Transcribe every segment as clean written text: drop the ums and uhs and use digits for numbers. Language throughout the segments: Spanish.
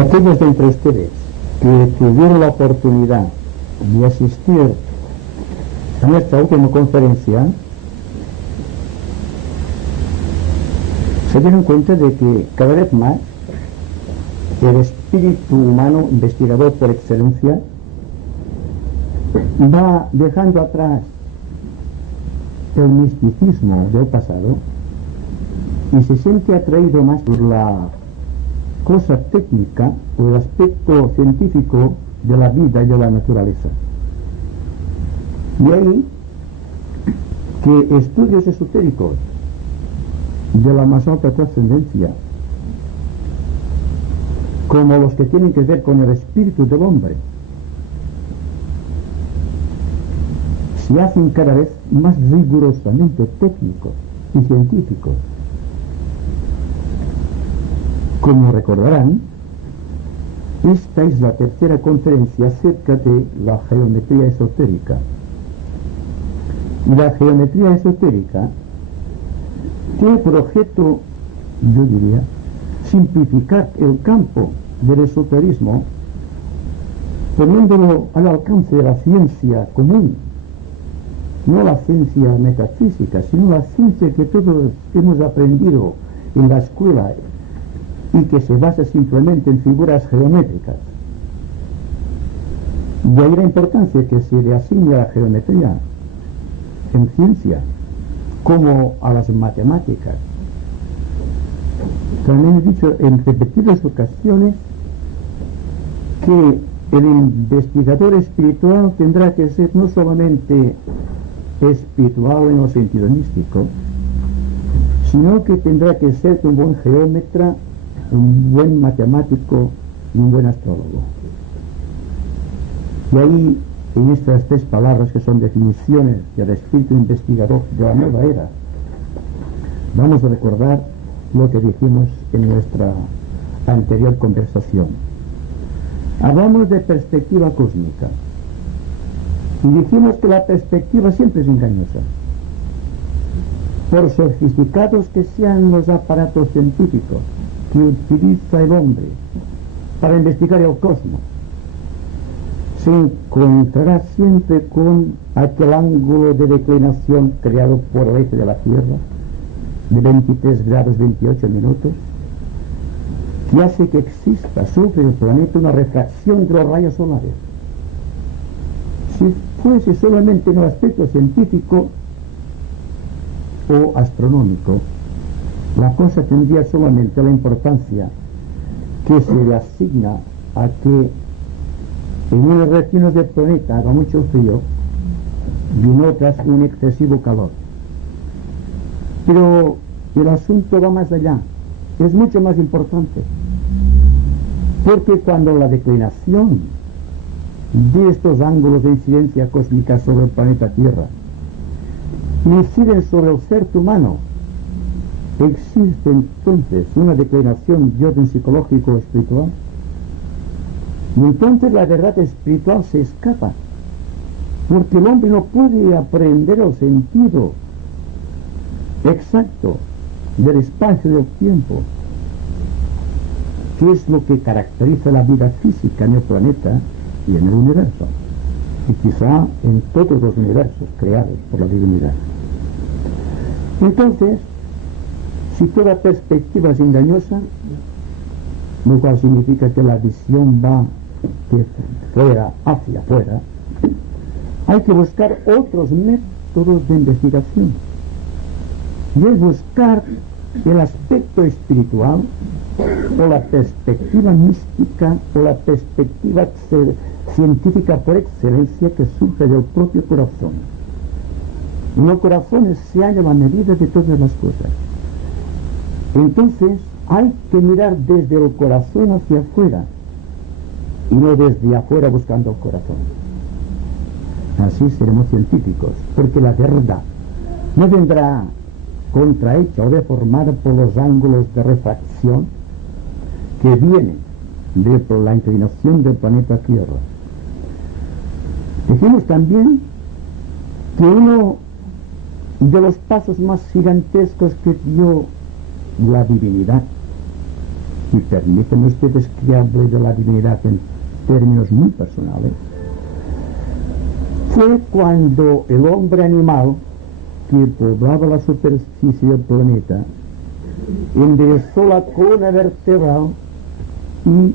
Aquellos de entre ustedes que tuvieron la oportunidad de asistir a nuestra última conferencia se dieron cuenta de que cada vez más el espíritu humano, investigador por excelencia, va dejando atrás el misticismo del pasado y se siente atraído más por la cosa técnica o el aspecto científico de la vida y de la naturaleza. De ahí que estudios esotéricos de la más alta trascendencia, como los que tienen que ver con el espíritu del hombre, se hacen cada vez más rigurosamente técnicos y científicos. Como recordarán, esta es la tercera conferencia acerca de la geometría esotérica. Y la geometría esotérica tiene por objeto, yo diría, simplificar el campo del esoterismo, poniéndolo al alcance de la ciencia común, no la ciencia metafísica, sino la ciencia que todos hemos aprendido en la escuela y que se basa simplemente en figuras geométricas. De ahí la importancia que se le asigne a la geometría en ciencia, como a las matemáticas. También he dicho en repetidas ocasiones que el investigador espiritual tendrá que ser no solamente espiritual en el sentido místico, sino que tendrá que ser un buen geómetra, un buen matemático y un buen astrólogo. Y ahí, en estas tres palabras que son definiciones del espíritu investigador de la nueva era, vamos a recordar lo que dijimos en nuestra anterior conversación. Hablamos de perspectiva cósmica y dijimos que la perspectiva siempre es engañosa. Por sofisticados que sean los aparatos científicos que utiliza el hombre para investigar el cosmos, se encontrará siempre con aquel ángulo de declinación creado por el eje de la Tierra de 23 grados 28 minutos, que hace que exista sobre el planeta una refracción de los rayos solares. Si fuese solamente en el aspecto científico o astronómico, la cosa tendría solamente la importancia que se le asigna a que en unas regiones del planeta haga mucho frío y en otras un excesivo calor. Pero el asunto va más allá, es mucho más importante, porque cuando la declinación de estos ángulos de incidencia cósmica sobre el planeta Tierra inciden sobre el ser humano, existe entonces una declinación de orden psicológico o espiritual, y entonces la verdad espiritual se escapa, porque el hombre no puede aprender el sentido exacto del espacio y del tiempo, que es lo que caracteriza la vida física en el planeta y en el universo, y quizá en todos los universos creados por la divinidad. Entonces, si toda perspectiva es engañosa, lo cual significa que la visión va de fuera hacia afuera, hay que buscar otros métodos de investigación, y es buscar el aspecto espiritual o la perspectiva mística o la perspectiva científica por excelencia que surge del propio corazón. En el corazón se halla la medida de todas las cosas. Entonces hay que mirar desde el corazón hacia afuera y no desde afuera buscando el corazón. Así seremos científicos, porque la verdad no vendrá contrahecha o deformada por los ángulos de refracción que vienen de la inclinación del planeta Tierra. Dijimos también que uno de los pasos más gigantescos que dio la divinidad y permítanme ustedes que hable de la divinidad en términos muy personales, fue cuando el hombre animal que poblaba la superficie del planeta enderezó la columna vertebral y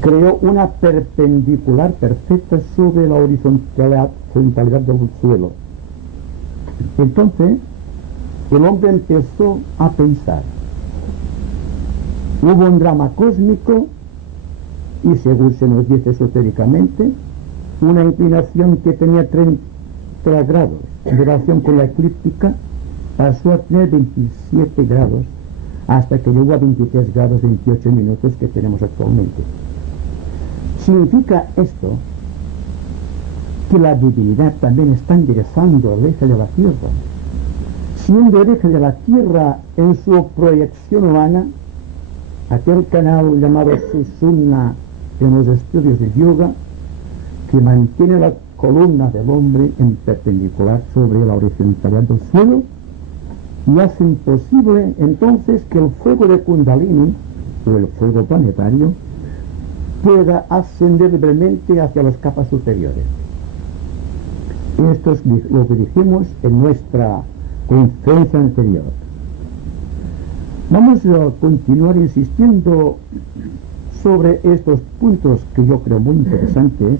creó una perpendicular perfecta sobre la horizontalidad del suelo. Entonces, el hombre empezó a pensar. Hubo un drama cósmico y, según se nos dice esotéricamente, una inclinación que tenía 30 grados en relación con la eclíptica pasó a tener 27 grados hasta que llegó a 23 grados 28 minutos que tenemos actualmente. Significa esto que la divinidad también está enderezando el eje de la Tierra, siendo el eje de la Tierra en su proyección humana, aquel canal llamado Sushumna en los estudios de yoga, que mantiene la columna del hombre en perpendicular sobre la horizontalidad del suelo y hace imposible entonces que el fuego de Kundalini, o el fuego planetario, pueda ascender libremente hacia las capas superiores. Esto es lo que dijimos en nuestra conferencia anterior. Vamos a continuar insistiendo sobre estos puntos que yo creo muy interesantes,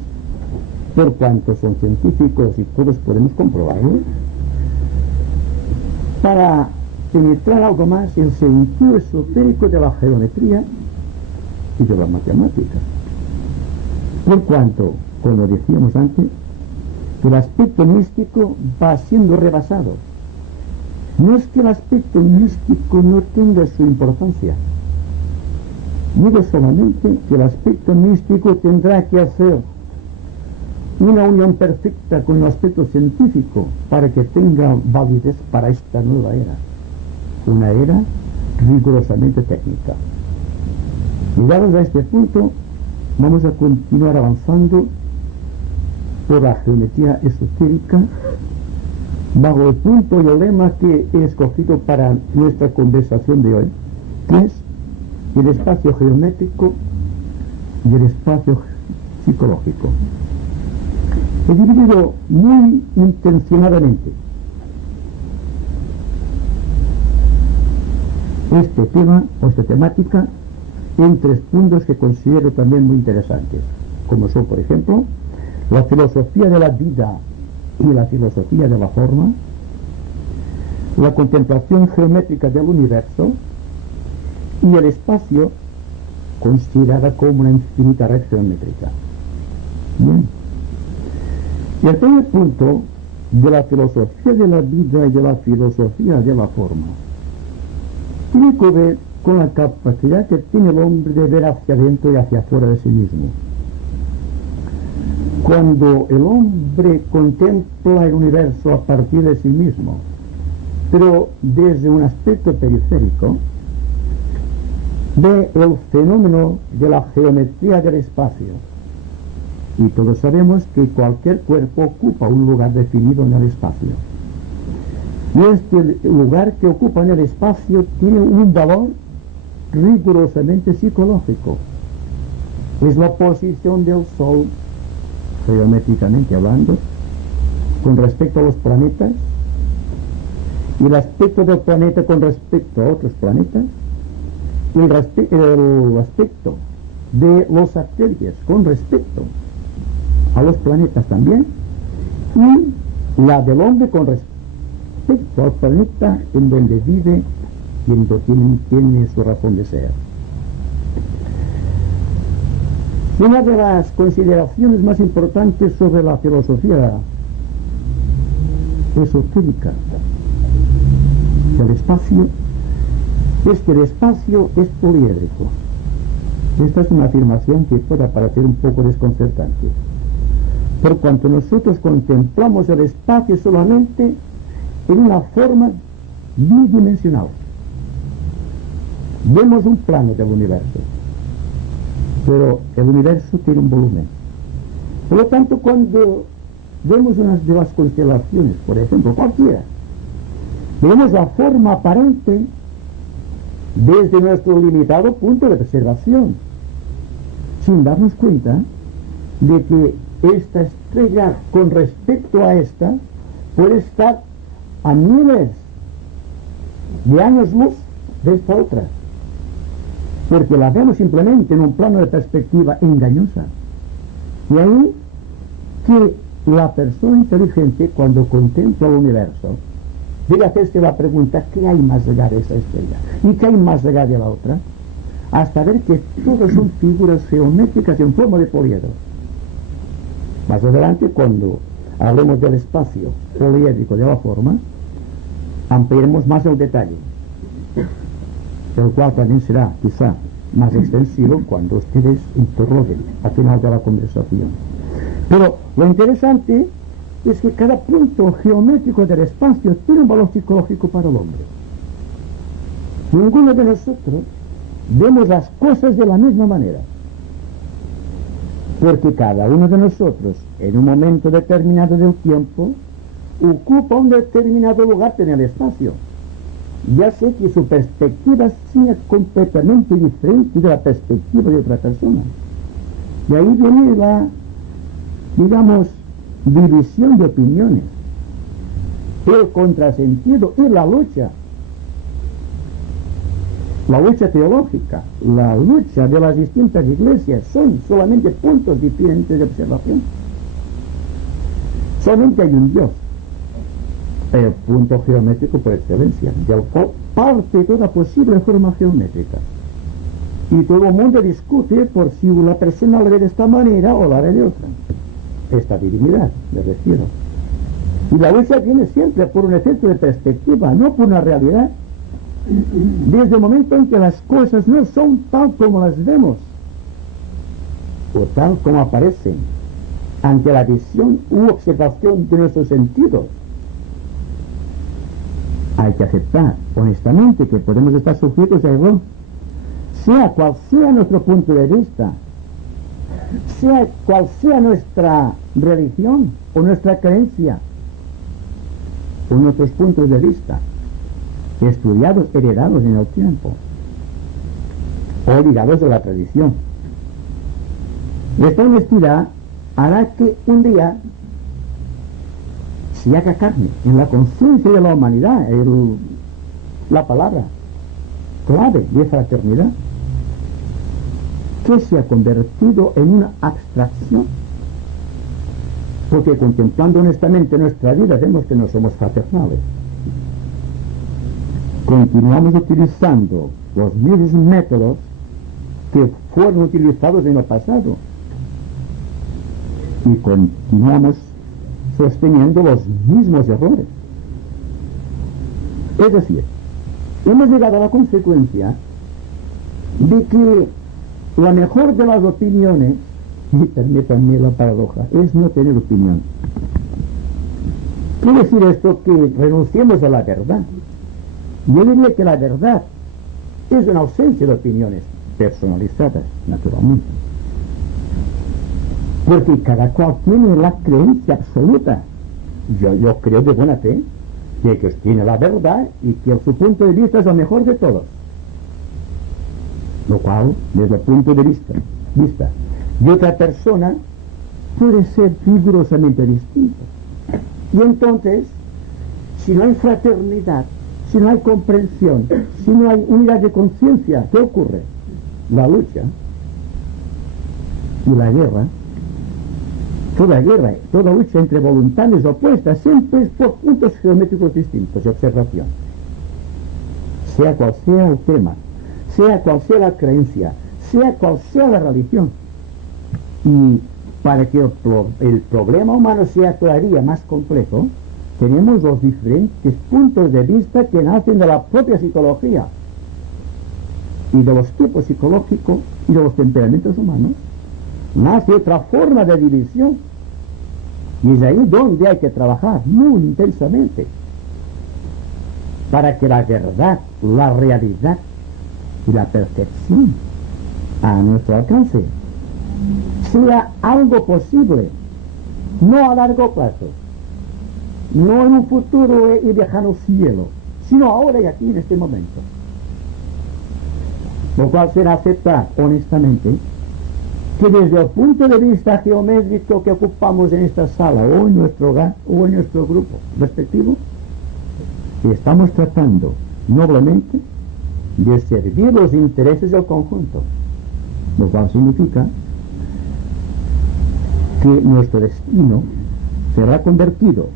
por cuanto son científicos y todos podemos comprobarlo, para penetrar algo más el sentido esotérico de la geometría y de la matemática. Por cuanto, como decíamos antes, el aspecto místico va siendo rebasado. No es que el aspecto místico no tenga su importancia. Digo solamente que el aspecto místico tendrá que hacer una unión perfecta con el aspecto científico para que tenga validez para esta nueva era. Una era rigurosamente técnica. Llegados a este punto, vamos a continuar avanzando por la geometría esotérica bajo el punto y el lema que he escogido para nuestra conversación de hoy, que es el espacio geométrico y el espacio psicológico. He dividido muy intencionadamente este tema o esta temática en 3 puntos que considero también muy interesantes, como son, por ejemplo, la filosofía de la vida y la filosofía de la forma, la contemplación geométrica del universo y el espacio considerada como una infinita red geométrica. Bien. Y el primer punto de la filosofía de la vida y de la filosofía de la forma tiene que ver con la capacidad que tiene el hombre de ver hacia adentro y hacia afuera de sí mismo. Cuando el hombre contempla el universo a partir de sí mismo, pero desde un aspecto periférico, ve el fenómeno de la geometría del espacio. Y todos sabemos que cualquier cuerpo ocupa un lugar definido en el espacio. Y este lugar que ocupa en el espacio tiene un valor rigurosamente psicológico. Es la posición del Sol, geométricamente hablando, con respecto a los planetas, y el aspecto del planeta con respecto a otros planetas, y el aspecto de los satélites con respecto a los planetas también, y la del hombre con respecto al planeta en donde vive y en donde tiene su razón de ser. Una de las consideraciones más importantes sobre la filosofía esotérica del espacio es que el espacio es poliédrico. Esta es una afirmación que puede parecer un poco desconcertante, por cuanto nosotros contemplamos el espacio solamente en una forma bidimensional. Vemos un plano del universo, pero el universo tiene un volumen. Por lo tanto, cuando vemos una de las constelaciones, por ejemplo, cualquiera, vemos la forma aparente desde nuestro limitado punto de observación, sin darnos cuenta de que esta estrella con respecto a esta puede estar a miles de años luz de esta otra, porque la vemos simplemente en un plano de perspectiva engañosa. Y ahí que la persona inteligente, cuando contempla el universo, debe hacerse la pregunta: ¿qué hay más allá de esa estrella? ¿Y qué hay más allá de la otra? Hasta ver que todas son figuras geométricas en forma de poliedro. Más adelante, cuando hablemos del espacio poliédrico de la forma, ampliaremos más el detalle, el cual también será quizá más extensivo cuando ustedes interroguen al final de la conversación. Pero lo interesante es que cada punto geométrico del espacio tiene un valor psicológico para el hombre. Ninguno de nosotros vemos las cosas de la misma manera, porque cada uno de nosotros en un momento determinado del tiempo ocupa un determinado lugar en el espacio. Ya sé que su perspectiva sea completamente diferente de la perspectiva de otra persona. Y ahí viene la, digamos, división de opiniones, el contrasentido y la lucha teológica, la lucha de las distintas iglesias. Son solamente puntos diferentes de observación. Solamente hay un Dios, el punto geométrico por excelencia, del cual parte toda posible forma geométrica. Y todo el mundo discute por si una persona la ve de esta manera o la ve de otra. Esta divinidad, me refiero. Y la lucha viene siempre por un efecto de perspectiva, no por una realidad. Desde el momento en que las cosas no son tal como las vemos, o tal como aparecen ante la visión u observación de nuestros sentidos, hay que aceptar honestamente que podemos estar sujetos a error, sea cual sea nuestro punto de vista, sea cual sea nuestra religión o nuestra creencia o nuestros puntos de vista, estudiados, heredados en el tiempo o ligados a la tradición. Esta honestidad hará que un día se haga carne en la conciencia de la humanidad la palabra clave de fraternidad, que se ha convertido en una abstracción, porque contemplando honestamente nuestra vida vemos que no somos fraternales. Continuamos utilizando los mismos métodos que fueron utilizados en el pasado y continuamos sosteniendo los mismos errores. Es decir, hemos llegado a la consecuencia de que la mejor de las opiniones, y permítanme la paradoja, es no tener opinión. ¿Quiere decir esto que renunciemos a la verdad? Yo diría que la verdad es una ausencia de opiniones personalizadas, naturalmente. Porque cada cual tiene la creencia absoluta. Yo creo de buena fe que ellos tienen la verdad y que su punto de vista es lo mejor de todos. Lo cual, desde el punto de vista de otra persona, puede ser rigurosamente distinto. Y entonces, si no hay fraternidad, si no hay comprensión, si no hay unidad de conciencia, ¿qué ocurre? La lucha y la guerra. Toda lucha entre voluntades opuestas siempre es por puntos geométricos distintos de observación. Sea cual sea el tema, sea cual sea la creencia, sea cual sea la religión. Y para que el problema humano sea todavía más complejo, tenemos los diferentes puntos de vista que nacen de la propia psicología y de los tipos psicológicos y de los temperamentos humanos. Nace otra forma de división y es ahí donde hay que trabajar muy intensamente para que la verdad, la realidad y la percepción a nuestro alcance sea algo posible, no a largo plazo, no en un futuro y lejano cielo, sino ahora y aquí en este momento. lo cual será aceptar honestamente que desde el punto de vista geométrico que ocupamos en esta sala o en nuestro hogar o en nuestro grupo respectivo, estamos tratando noblemente de servir los intereses del conjunto, lo cual significa que nuestro destino será convertido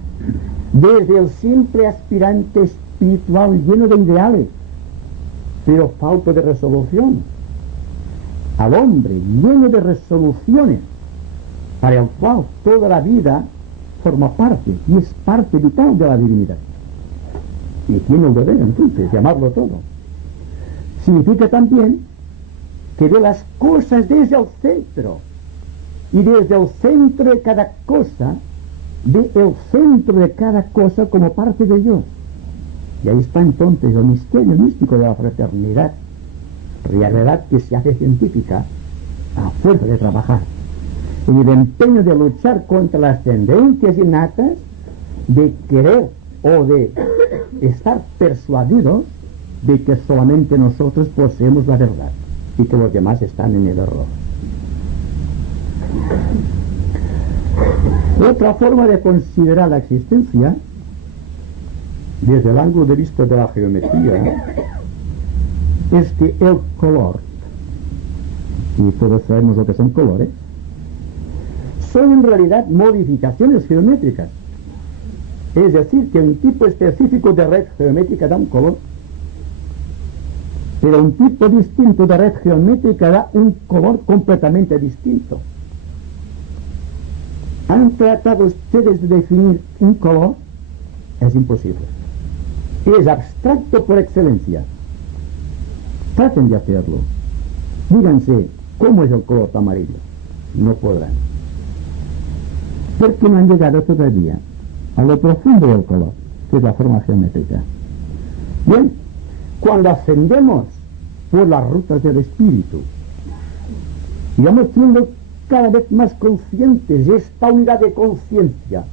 desde el simple aspirante espiritual lleno de ideales, pero falto de resolución, al hombre lleno de resoluciones, para el cual toda la vida forma parte y es parte vital de la divinidad. Y tiene el deber entonces de amarlo todo. Significa también que ve las cosas desde el centro, y desde el centro de cada cosa ve el centro de cada cosa como parte de Dios. Y ahí está entonces el misterio místico de la fraternidad, realidad que se hace científica a fuerza de trabajar, en el empeño de luchar contra las tendencias innatas de querer o de estar persuadidos de que solamente nosotros poseemos la verdad y que los demás están en el error. Otra forma de considerar la existencia desde el ángulo de vista de la geometría es que el color, y todos sabemos lo que son colores, son en realidad modificaciones geométricas. Es decir, que un tipo específico de red geométrica da un color, pero un tipo distinto de red geométrica da un color completamente distinto. ¿Han tratado ustedes de definir un color? Es imposible. Es abstracto por excelencia. Traten de hacerlo. Díganse, ¿cómo es el color amarillo? No podrán. Porque no han llegado todavía a lo profundo del color, que es la forma geométrica. Bien, cuando ascendemos por las rutas del espíritu y vamos siendo cada vez más conscientes de esta unidad de conciencia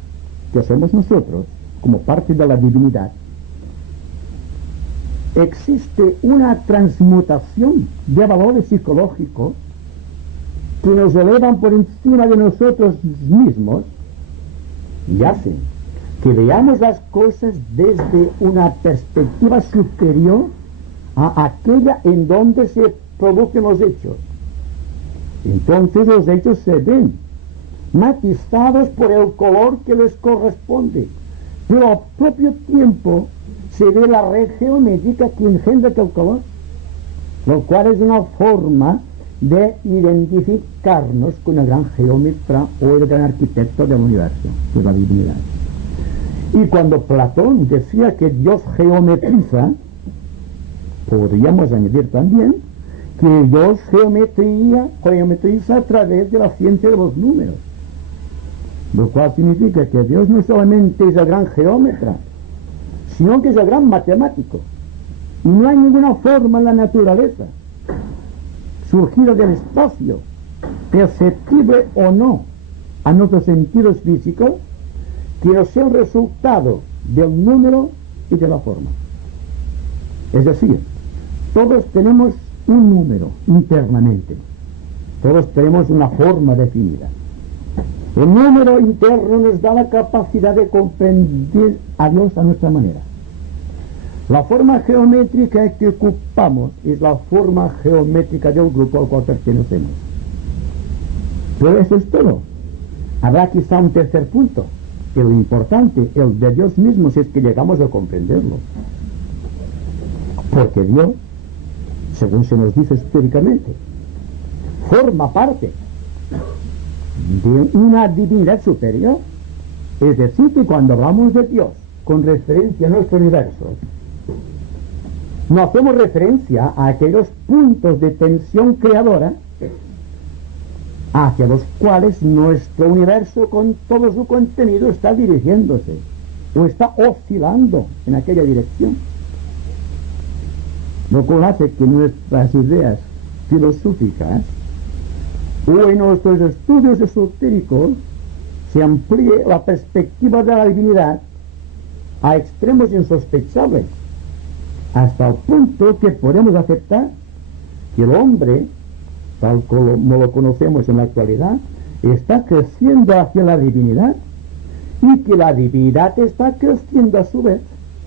que somos nosotros como parte de la divinidad, existe una transmutación de valores psicológicos que nos elevan por encima de nosotros mismos y hacen que veamos las cosas desde una perspectiva superior a aquella en donde se producen los hechos. Entonces los hechos se ven matizados por el color que les corresponde, pero al propio tiempo se ve la red geométrica que engendra aquel color, lo cual es una forma de identificarnos con el gran geómetra o el gran arquitecto del universo, de la divinidad. Y cuando Platón decía que Dios geometriza, podríamos añadir también que Dios geometriza a través de la ciencia de los números, lo cual significa que Dios no solamente es el gran geómetra, sino que es el gran matemático. Y no hay ninguna forma en la naturaleza surgida del espacio, perceptible o no a nuestros sentidos físicos, que no sea un resultado del número y de la forma. Es decir, todos tenemos un número internamente, todos tenemos una forma definida. El número interno nos da la capacidad de comprender a Dios a nuestra manera. La forma geométrica que ocupamos es la forma geométrica del grupo al cual pertenecemos. Pero eso es todo. Habrá quizá un tercer punto, el importante, el de Dios mismo, si es que llegamos a comprenderlo. Porque Dios, según se nos dice históricamente, forma parte de una divinidad superior. Es decir, que cuando hablamos de Dios con referencia a nuestro universo, no hacemos referencia a aquellos puntos de tensión creadora hacia los cuales nuestro universo con todo su contenido está dirigiéndose o está oscilando en aquella dirección, lo cual hace que nuestras ideas filosóficas o en nuestros estudios esotéricos se amplíe la perspectiva de la divinidad a extremos insospechables, hasta el punto que podemos aceptar que el hombre, tal como lo conocemos en la actualidad, está creciendo hacia la divinidad y que la divinidad está creciendo a su vez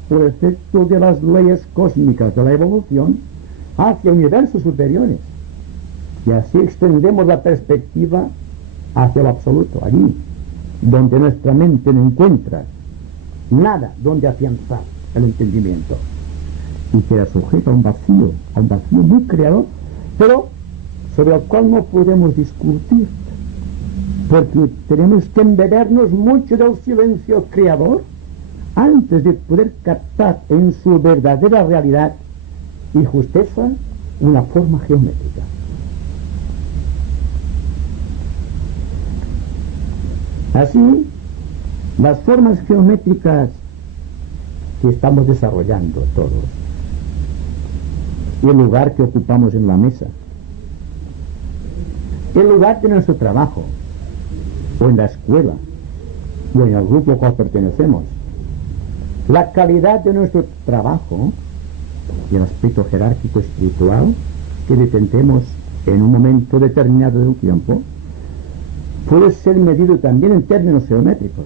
por efecto de las leyes cósmicas de la evolución hacia universos superiores. Y así extendemos la perspectiva hacia lo absoluto, allí donde nuestra mente no encuentra nada donde afianzar el entendimiento y queda sujeto a un vacío muy creador, pero sobre el cual no podemos discutir, porque tenemos que embebernos mucho del silencio creador antes de poder captar en su verdadera realidad y justeza una forma geométrica. Así, las formas geométricas que estamos desarrollando todos, el lugar que ocupamos en la mesa, el lugar de nuestro trabajo, o en la escuela, o en el grupo al cual pertenecemos, la calidad de nuestro trabajo y el aspecto jerárquico espiritual que detentemos en un momento determinado del tiempo, puede ser medido también en términos geométricos,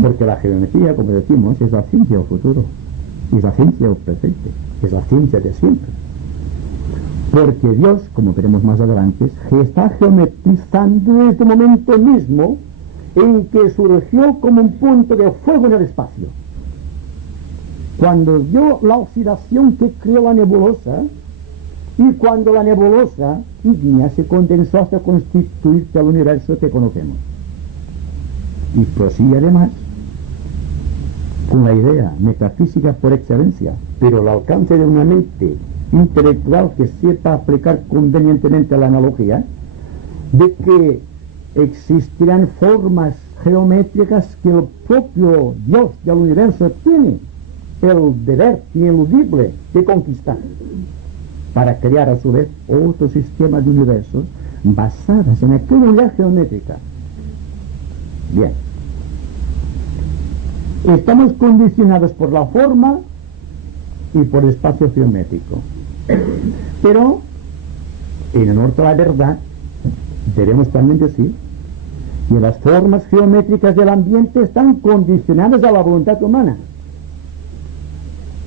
porque la geometría, como decimos, es la ciencia del futuro, es la ciencia del presente, es la ciencia de siempre, porque Dios, como veremos más adelante, está geometrizando desde el momento mismo en que surgió como un punto de fuego en el espacio, cuando dio la oxidación que creó la nebulosa, y cuando la nebulosa ígnea se condensó hasta constituirse al universo que conocemos. Y prosigue además con la idea metafísica por excelencia, pero al alcance de una mente intelectual que sepa aplicar convenientemente la analogía, de que existirán formas geométricas que el propio Dios del universo tiene el deber ineludible de conquistar, para crear a su vez otro sistema de universos basados en aquella unidad geométrica. Bien, estamos condicionados por la forma y por el espacio geométrico, pero en honor a la verdad debemos también decir que las formas geométricas del ambiente están condicionadas a la voluntad humana,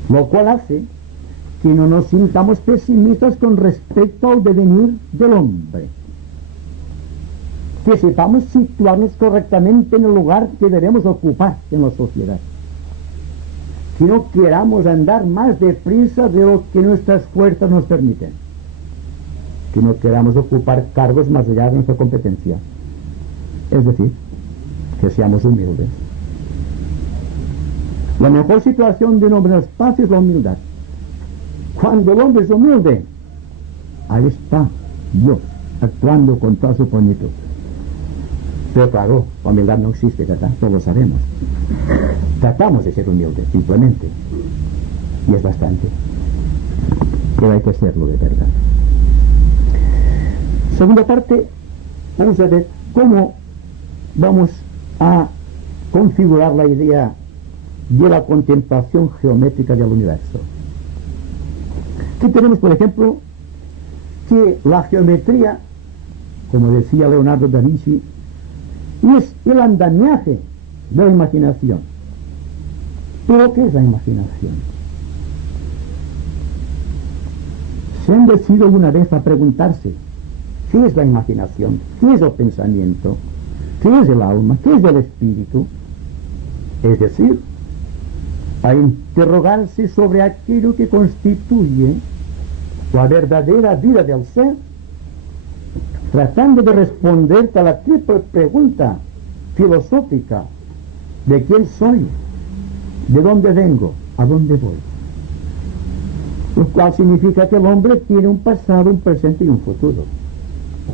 lo cual hace que no nos sintamos pesimistas con respecto al devenir del hombre, que sepamos situarnos correctamente en el lugar que debemos ocupar en la sociedad, que no queramos andar más deprisa de lo que nuestras fuerzas nos permiten, que no queramos ocupar cargos más allá de nuestra competencia, es decir, que seamos humildes. La mejor situación de un hombre en el espacio es la humildad. Cuando el hombre es humilde, ahí está Dios actuando con toda su plenitud. Pero claro, la humildad no existe, ¿verdad? Todos lo sabemos. Tratamos de ser humildes, simplemente, y es bastante, pero hay que serlo de verdad. Segunda parte, vamos a ver cómo vamos a configurar la idea de la contemplación geométrica del universo. Aquí tenemos, por ejemplo, que la geometría, como decía Leonardo da Vinci, es el andamiaje de la imaginación. ¿Pero qué es la imaginación? ¿Se han decidido una vez a preguntarse qué es la imaginación? ¿Qué es el pensamiento? ¿Qué es el alma? ¿Qué es el espíritu? Es decir, a interrogarse sobre aquello que constituye la verdadera vida del ser, tratando de responder a la triple pregunta filosófica de quién soy, de dónde vengo, a dónde voy, lo cual significa que el hombre tiene un pasado, un presente y un futuro,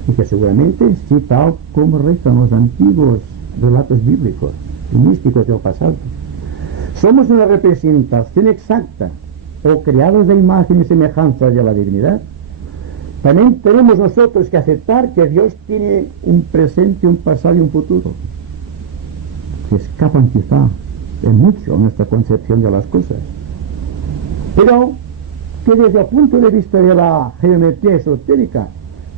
y que seguramente, sí, tal como rezan los antiguos relatos bíblicos y místicos del pasado, somos una representación exacta o creados de imagen y semejanza de la divinidad. También tenemos nosotros que aceptar que Dios tiene un presente, un pasado y un futuro, que escapan quizá en mucho a nuestra concepción de las cosas. Pero que desde el punto de vista de la geometría esotérica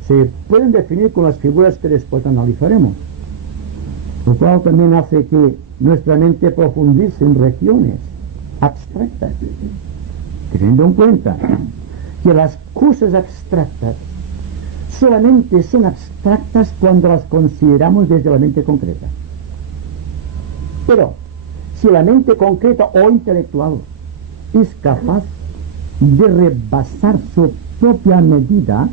se pueden definir con las figuras que después analizaremos, lo cual también hace que nuestra mente profundice en regiones abstractas, teniendo en cuenta que las cosas abstractas solamente son abstractas cuando las consideramos desde la mente concreta. Pero si la mente concreta o intelectual es capaz de rebasar su propia medida,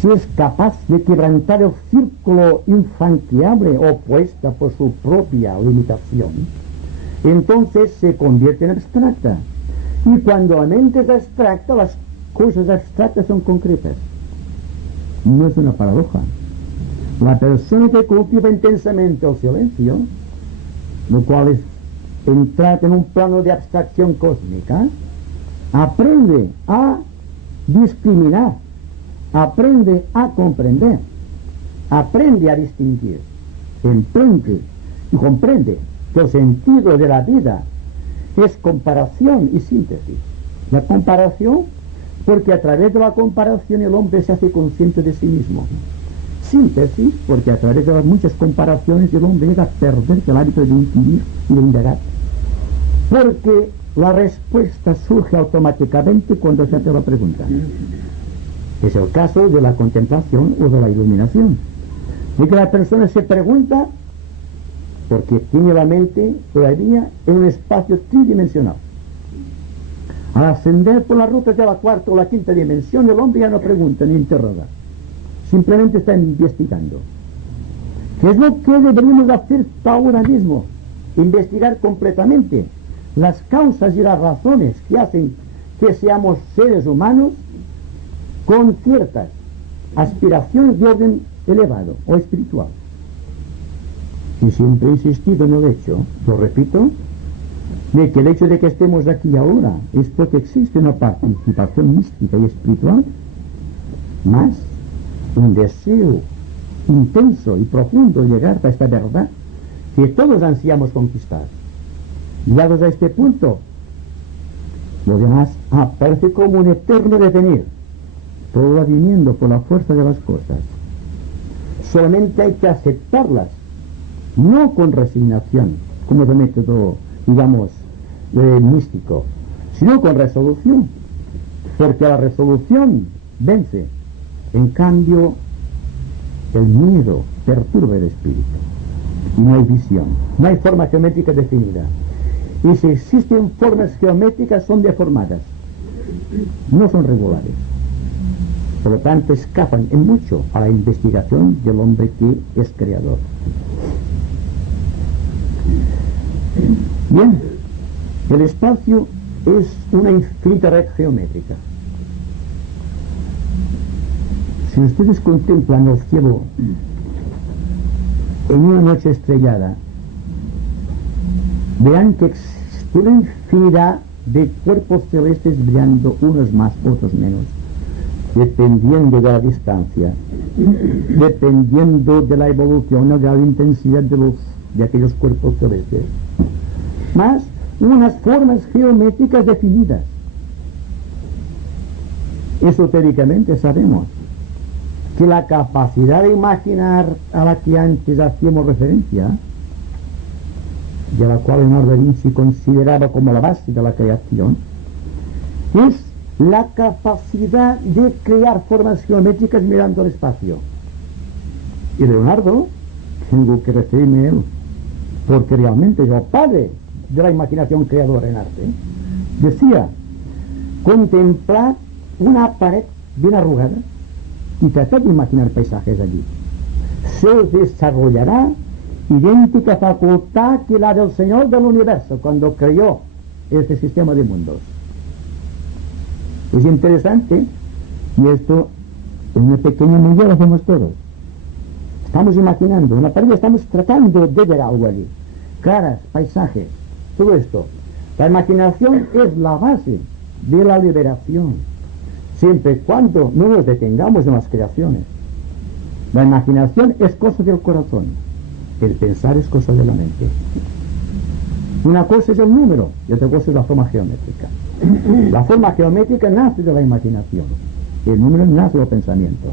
si es capaz de quebrantar el círculo infranqueable opuesta por su propia limitación, entonces se convierte en abstracta. Y cuando la mente es abstracta, las cosas abstractas son concretas. No es una paradoja. La persona que cultiva intensamente el silencio, lo cual es entrar en un plano de abstracción cósmica, aprende a discriminar, aprende a comprender, aprende a distinguir, entiende y comprende que el sentido de la vida es comparación y síntesis. La comparación, porque a través de la comparación el hombre se hace consciente de sí mismo. Síntesis, porque a través de las muchas comparaciones el hombre llega a perder el hábito de inquirir y de indagar. Porque la respuesta surge automáticamente cuando se hace la pregunta. Es el caso de la contemplación o de la iluminación. Y que la persona se pregunta porque tiene la mente todavía en un espacio tridimensional. Al ascender por las rutas de la cuarta o la quinta dimensión, el hombre ya no pregunta ni interroga. Simplemente está investigando. ¿Qué es lo que deberíamos hacer ahora mismo? Investigar completamente las causas y las razones que hacen que seamos seres humanos con ciertas aspiraciones de orden elevado o espiritual. Y siempre he insistido en el hecho, lo repito, de que el hecho de que estemos aquí ahora es porque existe una participación mística y espiritual, más un deseo intenso y profundo de llegar a esta verdad que todos ansiamos conquistar. Llegados a este punto, lo demás aparece como un eterno devenir, todo va viniendo por la fuerza de las cosas. Solamente hay que aceptarlas, no con resignación, como de método, digamos, místico, sino con resolución, porque la resolución vence. En cambio, el miedo perturba el espíritu y no hay visión, no hay forma geométrica definida. Y si existen formas geométricas son deformadas, no son regulares. Por lo tanto, escapan en mucho a la investigación del hombre que es creador. Bien, el espacio es una infinita red geométrica. Si ustedes contemplan el cielo en una noche estrellada, verán que existe una infinidad de cuerpos celestes brillando, unos más, otros menos, dependiendo de la distancia, dependiendo de la evolución o de la intensidad de aquellos cuerpos celestes, más unas formas geométricas definidas. Esotéricamente sabemos que la capacidad de imaginar a la que antes hacíamos referencia, de la cual Leonardo da Vinci consideraba como la base de la creación, es la capacidad de crear formas geométricas mirando al espacio. Y Leonardo, tengo que referirme a él, porque realmente es el padre de la imaginación creadora en arte, decía: contemplar una pared bien arrugada y tratar de imaginar paisajes allí. Se desarrollará idéntica facultad que la del Señor del Universo cuando creó este sistema de mundos. Es interesante, y esto en una pequeña medida lo hacemos todos. Estamos imaginando una pared, estamos tratando de ver algo allí, caras, paisajes, todo esto. La imaginación es la base de la liberación, siempre y cuando no nos detengamos en las creaciones. La imaginación es cosa del corazón, el pensar es cosa de la mente. Una cosa es el número y otra cosa es la forma geométrica. La forma geométrica nace de la imaginación, el número nace del pensamiento.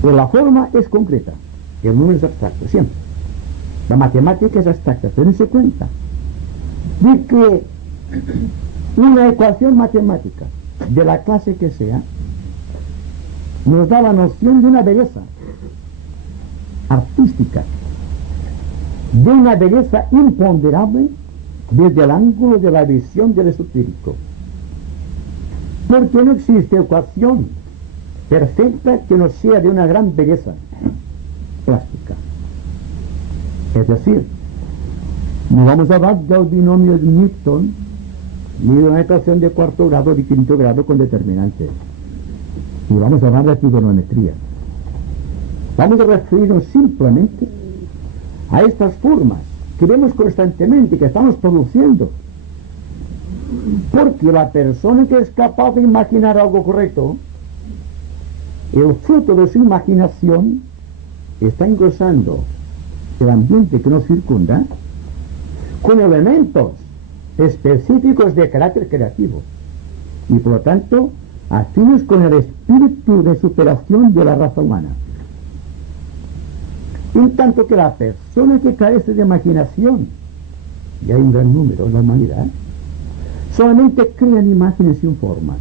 Pero la forma es concreta, el número es abstracto, siempre. La matemática es abstracta, tenedse cuenta de que una ecuación matemática, de la clase que sea, nos da la noción de una belleza artística, de una belleza imponderable desde el ángulo de la visión del esotérico. Porque no existe ecuación perfecta que no sea de una gran belleza plástica. Es decir, no vamos a hablar del binomio de Newton ni de una ecuación de cuarto grado o de quinto grado con determinantes, y vamos a hablar de trigonometría. Vamos a referirnos simplemente a estas formas que vemos constantemente, que estamos produciendo, porque la persona que es capaz de imaginar algo correcto, el fruto de su imaginación está engrosando el ambiente que nos circunda con elementos específicos de carácter creativo y por lo tanto afines con el espíritu de superación de la raza humana. En tanto que la persona que carece de imaginación, y hay un gran número en la humanidad, solamente crean imágenes sin forma,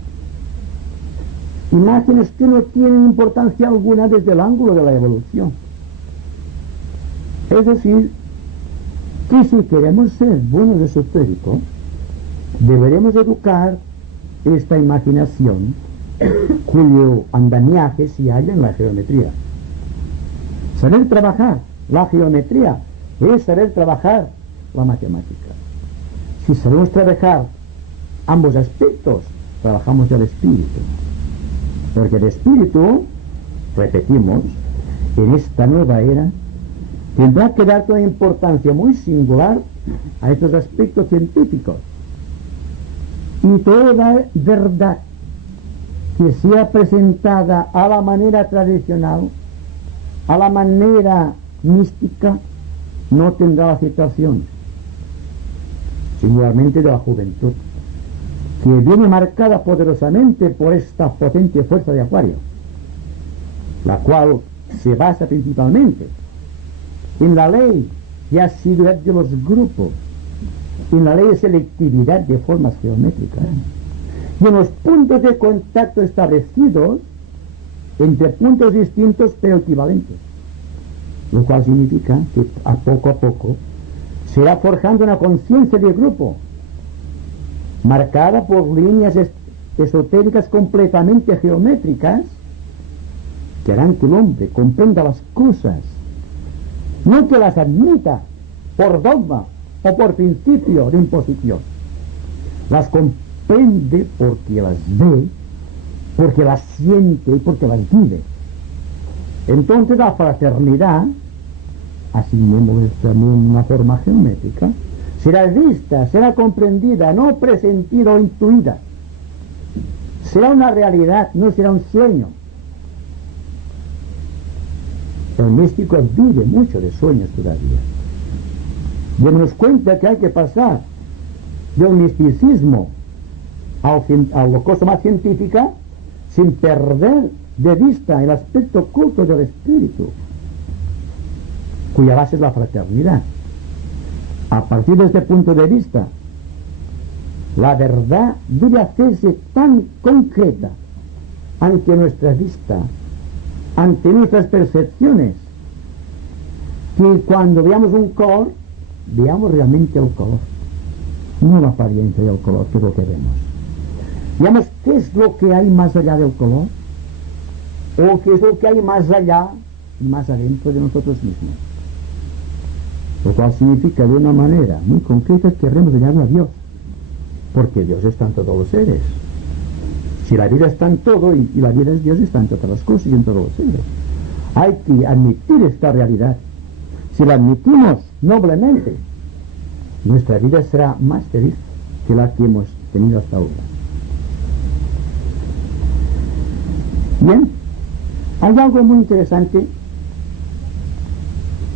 imágenes que no tienen importancia alguna desde el ángulo de la evolución. Es decir, que si queremos ser buenos esotéricos, deberemos educar esta imaginación cuyo andamiaje se halla en la geometría. Saber trabajar la geometría es saber trabajar la matemática. Si sabemos trabajar ambos aspectos, trabajamos el espíritu. Porque el espíritu, repetimos, en esta nueva era, tendrá que dar una importancia muy singular a estos aspectos científicos. Y toda verdad que sea presentada a la manera tradicional, a la manera mística, no tendrá aceptación, singularmente de la juventud, que viene marcada poderosamente por esta potente fuerza de Acuario, la cual se basa principalmente en la ley de asiduidad de los grupos, en la ley de selectividad de formas geométricas y en los puntos de contacto establecidos entre puntos distintos pero equivalentes, lo cual significa que a poco se irá forjando una conciencia de grupo marcada por líneas esotéricas completamente geométricas que harán que el hombre comprenda las cosas, no que las admita por dogma o por principio de imposición. Las comprende porque las ve, porque las siente y porque las vive. Entonces la fraternidad, así mismo es también una forma geométrica, será vista, será comprendida, no presentida o intuida. Será una realidad, no será un sueño. El místico vive mucho de sueños todavía. Démonos cuenta que hay que pasar del misticismo a la cosa más científica sin perder de vista el aspecto oculto del espíritu, cuya base es la fraternidad. A partir de este punto de vista, la verdad debe hacerse tan concreta ante nuestra vista, ante nuestras percepciones, que cuando veamos un color, veamos realmente el color, no la apariencia del color, que es lo que vemos. Veamos qué es lo que hay más allá del color, o qué es lo que hay más allá y más adentro de nosotros mismos. Lo cual significa de una manera muy concreta que queremos hallarlo a Dios, porque Dios está en todos los seres. Si la vida está en todo y la vida es Dios, está en todas las cosas y en todos los seres. Hay que admitir esta realidad. Si la admitimos noblemente, nuestra vida será más feliz que la que hemos tenido hasta ahora. Bien, hay algo muy interesante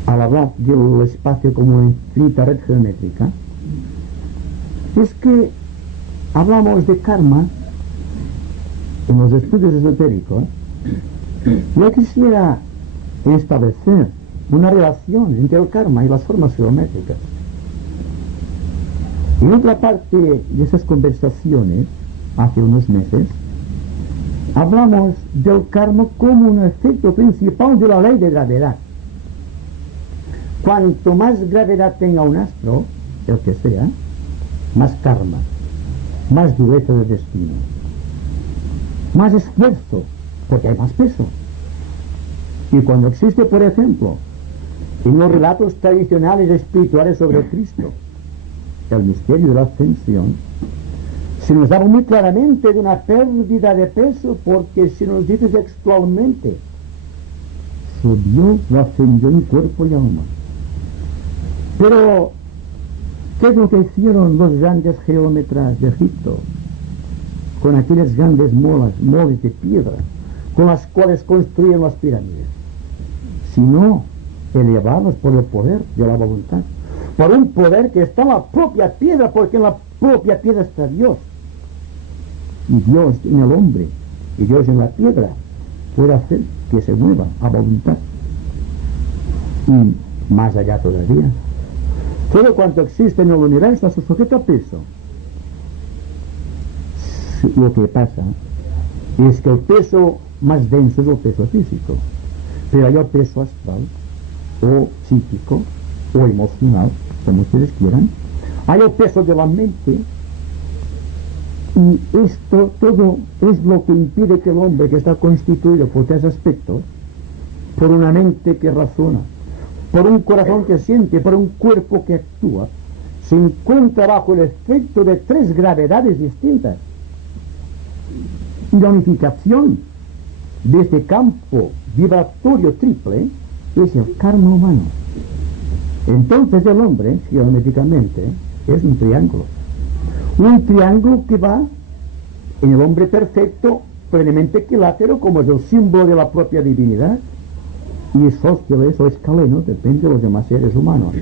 al hablar del espacio como infinita red geométrica, es que hablamos de karma en los estudios esotéricos. Yo quisiera establecer una relación entre el karma y las formas geométricas. En otra parte de esas conversaciones, hace unos meses, hablamos del karma como un efecto principal de la ley de gravedad. Cuanto más gravedad tenga un astro, el que sea, más karma, más dureza de destino, más esfuerzo, porque hay más peso. Y cuando existe, por ejemplo, en los relatos tradicionales espirituales sobre Cristo, el misterio de la ascensión, se nos habla muy claramente de una pérdida de peso, porque se nos dice textualmente: subió o ascendió en cuerpo y alma. Pero, ¿qué es lo que hicieron los grandes geómetras de Egipto con aquellas grandes moles de piedra con las cuales construyeron las pirámides? Sino elevados por el poder de la voluntad, por un poder que está en la propia piedra, porque en la propia piedra está Dios, y Dios en el hombre, y Dios en la piedra puede hacer que se mueva a voluntad. Y más allá todavía, todo cuanto existe en el universo se sujeta a peso. Lo que pasa es que el peso más denso es el peso físico, pero hay el peso astral, o psíquico, o emocional, como ustedes quieran. Hay el peso de la mente, y esto todo es lo que impide que el hombre, que está constituido por tres aspectos, por una mente que razona, por un corazón que siente, por un cuerpo que actúa, se encuentra bajo el efecto de tres gravedades distintas. Y la unificación de este campo vibratorio triple es el karma humano. Entonces el hombre, geométricamente, es un triángulo que va en el hombre perfecto, plenamente equilátero, como es el símbolo de la propia divinidad, y isósceles o escaleno, depende de los demás seres humanos.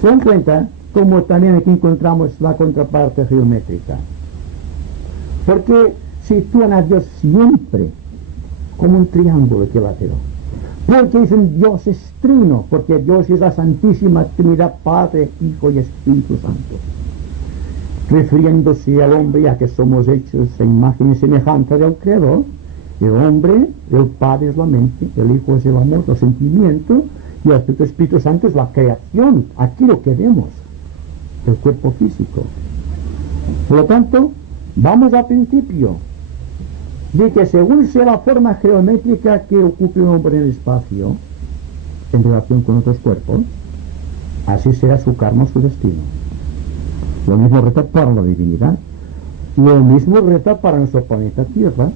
Se dan cuenta como también aquí encontramos la contraparte geométrica, porque sitúan a Dios siempre como un triángulo equilátero, porque dicen Dios es trino, porque Dios es la Santísima Trinidad, Padre, Hijo y Espíritu Santo, refiriéndose al hombre, ya que somos hechos a imagen y semejanza del Creador. El hombre, el Padre es la mente, el Hijo es el amor, el sentimiento, y el Espíritu Santo es la creación, aquí lo que vemos, el cuerpo físico. Por lo tanto, vamos al principio de que según sea la forma geométrica que ocupe un hombre en el espacio, en relación con otros cuerpos, así será su karma, su destino. Lo mismo reta para la divinidad, lo mismo reta para nuestro planeta Tierra,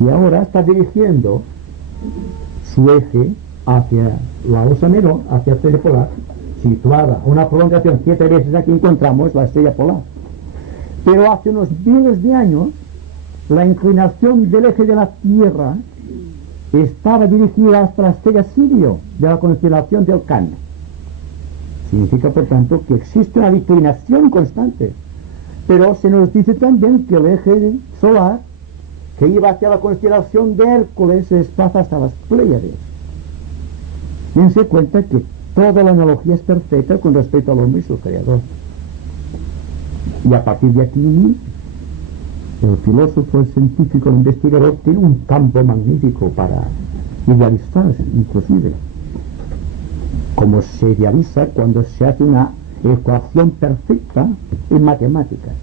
y ahora está dirigiendo su eje hacia la osa menor, hacia la estrella polar, situada una prolongación 7 veces. Aquí encontramos la estrella polar, pero hace unos miles de años la inclinación del eje de la Tierra estaba dirigida hasta la estrella Sirio de la constelación del Can. Significa, por tanto, que existe una declinación constante, pero se nos dice también que el eje solar que iba hacia la constelación de Hércules se desplaza hasta las Pléyades. Dense cuenta que toda la analogía es perfecta con respecto al hombre y su creador. Y a partir de aquí, el filósofo, el científico, el investigador tiene un campo magnífico para idealizar, inclusive, como se idealiza cuando se hace una ecuación perfecta en matemáticas.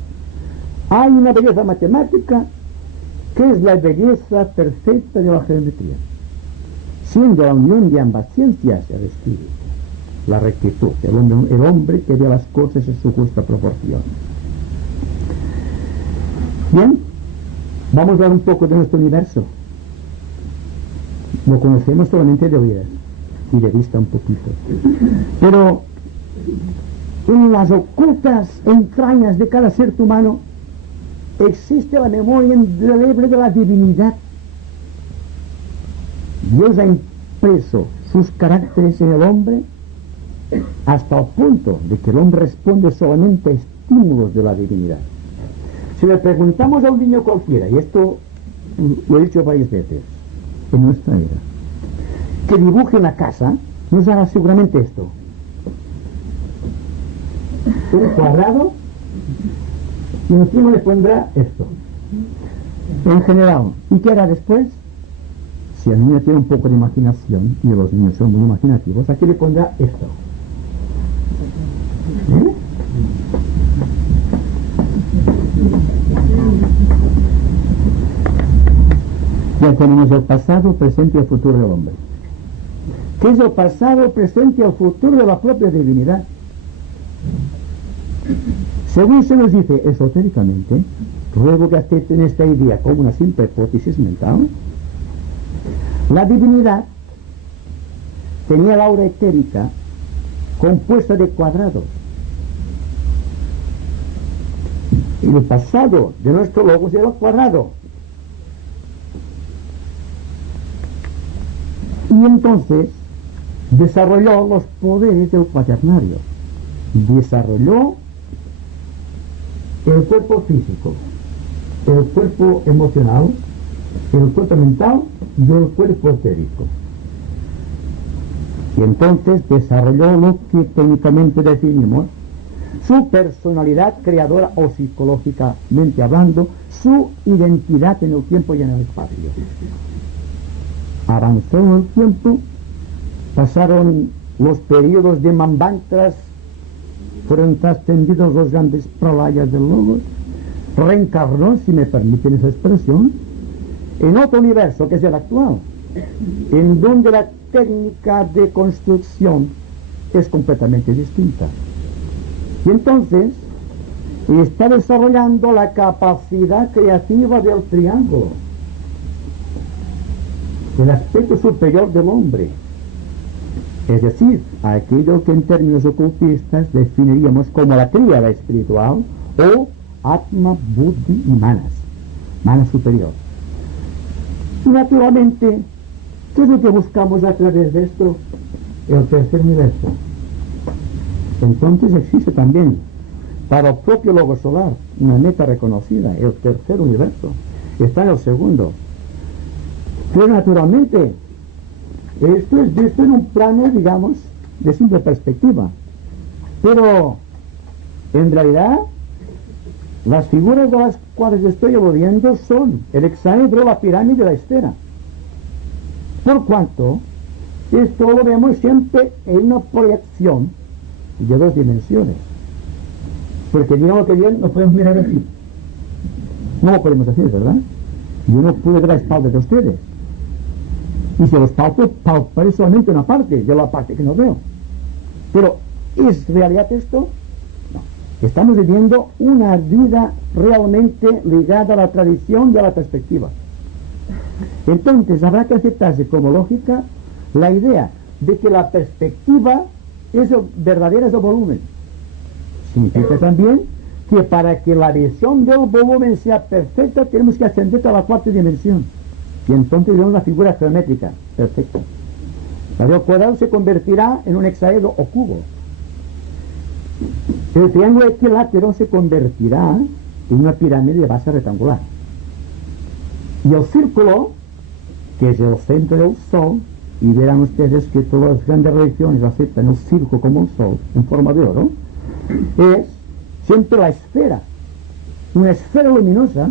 Hay una belleza matemática que es la belleza perfecta de la geometría, siendo la unión de ambas ciencias el espíritu, la rectitud, el hombre que ve las cosas en su justa proporción. Bien, vamos a hablar un poco de nuestro universo. Lo conocemos solamente de oídas y de vista un poquito, pero en las ocultas entrañas de cada ser humano existe la memoria indeleble de la divinidad. Dios ha impreso sus caracteres en el hombre hasta el punto de que el hombre responde solamente a estímulos de la divinidad. Si le preguntamos a un niño cualquiera, y esto lo he dicho varias veces en nuestra era, que dibuje una casa, nos hará seguramente esto: un cuadrado, y encima le pondrá esto, en general. ¿Y qué hará después? Si el niño tiene un poco de imaginación, y los niños son muy imaginativos, aquí le pondrá esto. Ya tenemos el pasado, presente y el futuro del hombre. ¿Qué es el pasado, presente y el futuro de la propia divinidad? Según se nos dice esotéricamente, ruego que acepten esta idea como una simple hipótesis mental, la divinidad tenía la aura etérica compuesta de cuadrados. Y el pasado de nuestro logos era el cuadrado. Y entonces desarrolló los poderes del cuaternario. Desarrolló el cuerpo físico, el cuerpo emocional, el cuerpo mental y el cuerpo etérico. Y entonces desarrolló lo que técnicamente definimos su personalidad creadora o psicológicamente hablando, su identidad en el tiempo y en el espacio. Avanzó el tiempo, pasaron los periodos de Manvantras, fueron trascendidos los grandes pralayas del Logos, reencarnó, si me permiten esa expresión, en otro universo que es el actual, en donde la técnica de construcción es completamente distinta. Y entonces está desarrollando la capacidad creativa del triángulo, el aspecto superior del hombre, es decir, aquello que en términos ocultistas definiríamos como la tríada espiritual o Atma, Buddhi y Manas, Manas superior. Y naturalmente, ¿qué es lo que buscamos a través de esto? El tercer universo. Entonces existe también para el propio logo solar una meta reconocida, el tercer universo. Está en el segundo. Pero naturalmente esto es visto en un plano, digamos, de simple perspectiva. Pero en realidad las figuras de las cuales estoy aludiendo son el hexaedro, la pirámide y la esfera. Por cuanto esto lo vemos siempre en una proyección de dos dimensiones. Porque digamos que bien no podemos mirar así. No lo podemos hacer, ¿verdad? Yo no puedo ver la espalda de ustedes. Y si los palpo, palparé solamente una parte de la parte que no veo. Pero, ¿es realidad esto? No. Estamos viviendo una vida realmente ligada a la tradición y a la perspectiva. Entonces, habrá que aceptarse como lógica la idea de que la perspectiva verdadera es el volumen. Significa también que para que la visión del volumen sea perfecta tenemos que ascender a la cuarta dimensión. Y entonces vemos la figura geométrica perfecta. El cuadrado se convertirá en un hexaedro o cubo. El triángulo equilátero se convertirá en una pirámide de base rectangular. Y el círculo, que es el centro del sol, y verán ustedes que todas las grandes religiones aceptan el círculo como un sol en forma de oro, es siempre la esfera, una esfera luminosa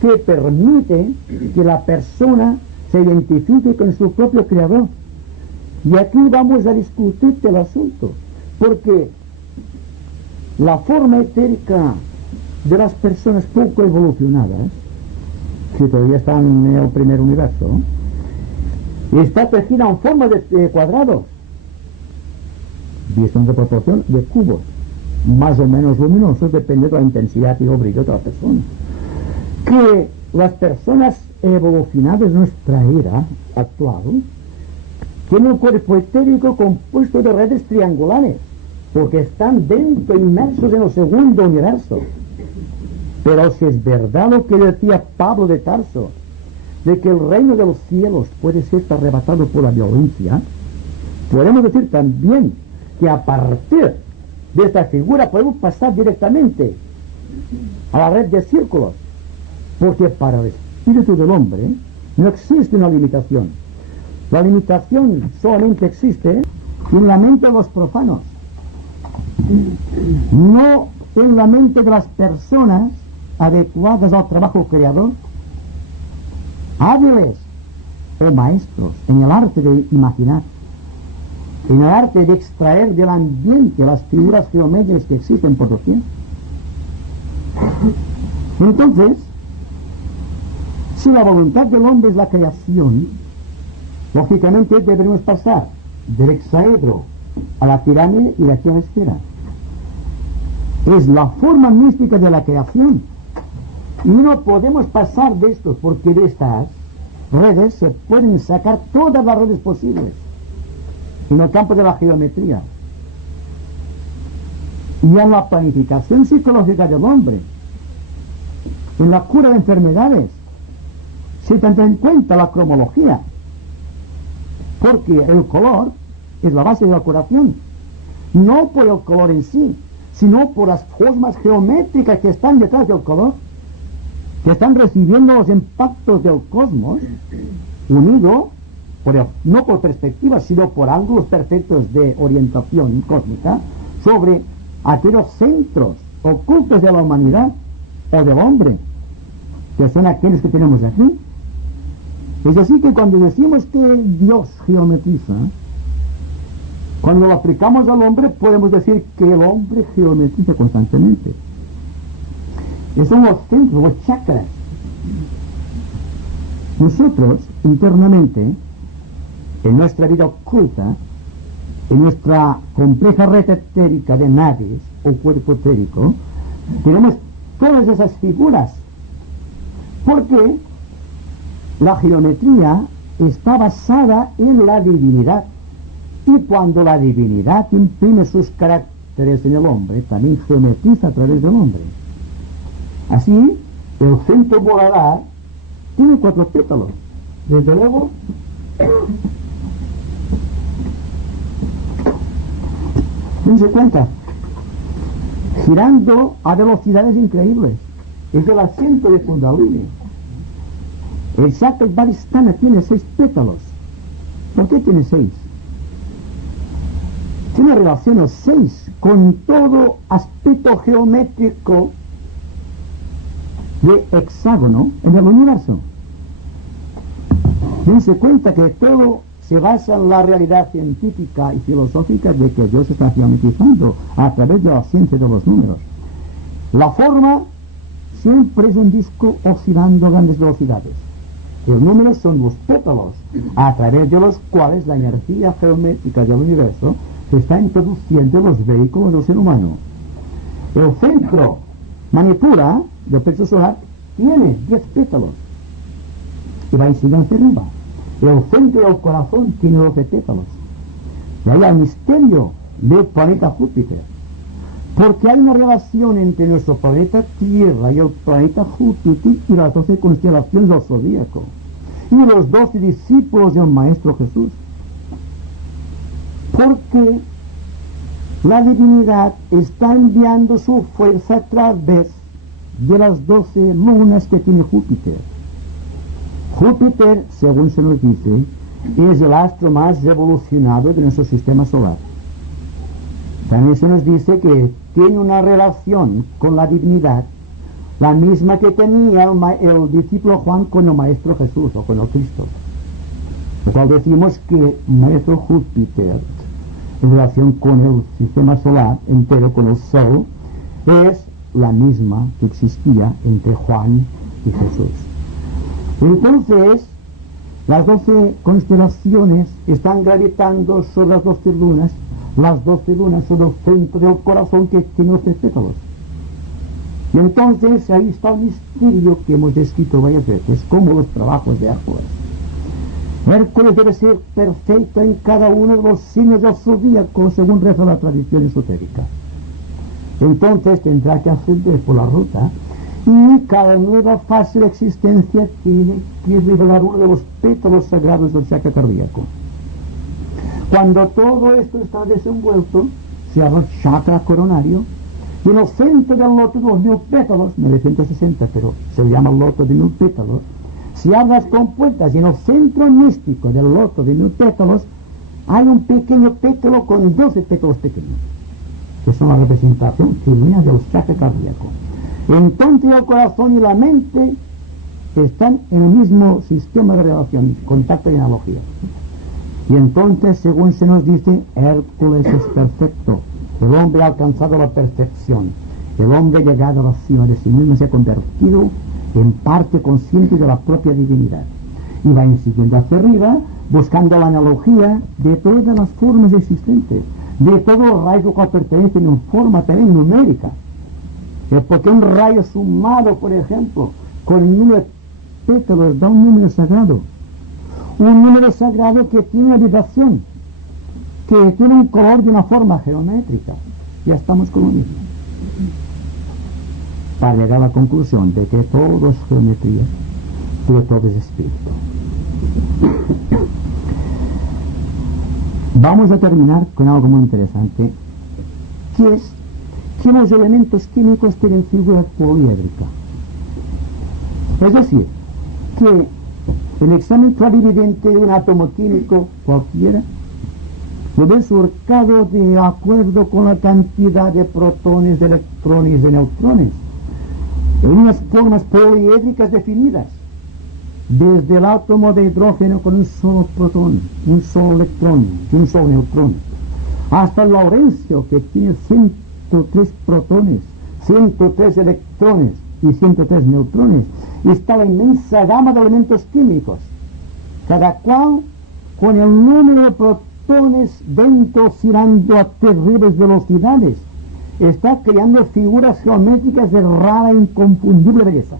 que permite que la persona se identifique con su propio creador. Y aquí vamos a discutir el asunto, porque la forma etérica de las personas poco evolucionadas, que todavía están en el primer universo, está tejida en forma de cuadrados, visto en proporción de cubos, más o menos luminosos, depende de la intensidad y el brillo de la persona. Que las personas evolucionadas de nuestra era actual tienen un cuerpo etérico compuesto de redes triangulares, porque están dentro, inmersos en el segundo universo. Pero si es verdad lo que decía Pablo de Tarso, de que el reino de los cielos puede ser arrebatado por la violencia, podemos decir también que a partir de esta figura podemos pasar directamente a la red de círculos, porque para el espíritu del hombre no existe una limitación. La limitación solamente existe en la mente de los profanos, no en la mente de las personas adecuadas al trabajo creador, hábiles o maestros en el arte de imaginar, en el arte de extraer del ambiente las figuras geométricas que existen por doquier. Entonces, si la voluntad del hombre es la creación, lógicamente deberemos pasar del hexaedro a la pirámide y de aquí a la esfera. Es la forma mística de la creación. Y no podemos pasar de esto, porque de estas redes se pueden sacar todas las redes posibles en el campo de la geometría. Y en la planificación psicológica del hombre, en la cura de enfermedades, se tendrá en cuenta la cromología, porque el color es la base de la curación, no por el color en sí, sino por las formas geométricas que están detrás del color, que están recibiendo los impactos del cosmos, unido no por perspectiva, sino por ángulos perfectos de orientación cósmica sobre aquellos centros ocultos de la humanidad o del hombre, que son aquellos que tenemos aquí. Es así que cuando decimos que Dios geometriza, cuando lo aplicamos al hombre, podemos decir que el hombre geometriza constantemente. Esos son los centros, los chakras. Nosotros, internamente, en nuestra vida oculta, en nuestra compleja red etérica de nadis o cuerpo etérico, tenemos todas esas figuras, porque la geometría está basada en la divinidad, y cuando la divinidad imprime sus caracteres en el hombre, también geometriza a través del hombre. Así, el centro moradar tiene 4 pétalos. Desde luego, dense cuenta, girando a velocidades increíbles. Es el asiento de Kundalini. El Chakra Svadhisthana tiene 6 pétalos. ¿Por qué tiene 6? Tiene relación los 6 con todo aspecto geométrico de hexágono en el universo. Dense cuenta que todo se basa en la realidad científica y filosófica de que Dios está geometrizando a través de la ciencia de los números. La forma siempre es un disco oscilando a grandes velocidades. Los números son los pétalos a través de los cuales la energía geométrica del universo se está introduciendo en los vehículos del ser humano. El centro Manipura del plexo solar tiene 10 pétalos y va siguiendo hacia arriba. El centro del corazón tiene 12 pétalos. Y hay el misterio del planeta Júpiter, porque hay una relación entre nuestro planeta Tierra y el planeta Júpiter y las 12 constelaciones del zodíaco y los 12 discípulos del Maestro Jesús, porque la divinidad está enviando su fuerza a través de las 12 lunas que tiene Júpiter. Júpiter, según se nos dice, es el astro más revolucionado de nuestro sistema solar. También se nos dice que tiene una relación con la divinidad, la misma que tenía el discípulo Juan con el Maestro Jesús o con el Cristo. Lo cual decimos que Maestro Júpiter, en relación con el sistema solar entero, con el Sol, es la misma que existía entre Juan y Jesús. Entonces, las 12 constelaciones están gravitando sobre las 12 lunas. Las 12 lunas son el centro del corazón que tiene 12 pétalos. Y entonces ahí está el misterio que hemos descrito varias veces, como los trabajos de Hércules. Hércules debe ser perfecto en cada uno de los signos del zodíaco, según reza la tradición esotérica. Entonces tendrá que ascender por la ruta, y cada nueva fase de existencia tiene que revelar uno de los pétalos sagrados del chakra cardíaco. Cuando todo esto está desenvuelto, se llama chakra coronario, y en el centro del loto de los 1000 pétalos, 960, pero se llama loto de 1000 pétalos, si abres compuertas y en el centro místico del loto de 1000 pétalos hay un pequeño pétalo con 12 pétalos pequeños, que son la representación femenina del chakra cardíaco. Entonces el corazón y la mente están en el mismo sistema de relación, contacto y analogía. Y entonces, según se nos dice, Hércules es perfecto. El hombre ha alcanzado la perfección. El hombre ha llegado a la cima de sí mismo, se ha convertido en parte consciente de la propia divinidad. Y va siguiendo hacia arriba, buscando la analogía de todas las formas existentes, de todos los rayos que pertenecen en forma también numérica. Porque un rayo sumado, por ejemplo, con el número de pétalos da un número sagrado. Un número sagrado que tiene una vibración, que tiene un color de una forma geométrica. Ya estamos con lo mismo. Para llegar a la conclusión de que todo es geometría, pero todo es espíritu. Vamos a terminar con algo muy interesante, que es que los elementos químicos tienen figura poliédrica. Es decir, que el examen clarividente de un átomo químico cualquiera lo ve surcado de acuerdo con la cantidad de protones, de electrones y de neutrones, en unas formas poliédricas definidas, desde el átomo de hidrógeno con un solo protón, un solo electrón y un solo neutrón, hasta el laurencio, que tiene 103 protones, 103 electrones y 103 neutrones, y está la inmensa gama de elementos químicos, cada cual con el número de protones dentro oscilando a terribles velocidades, está creando figuras geométricas de rara e inconfundible belleza.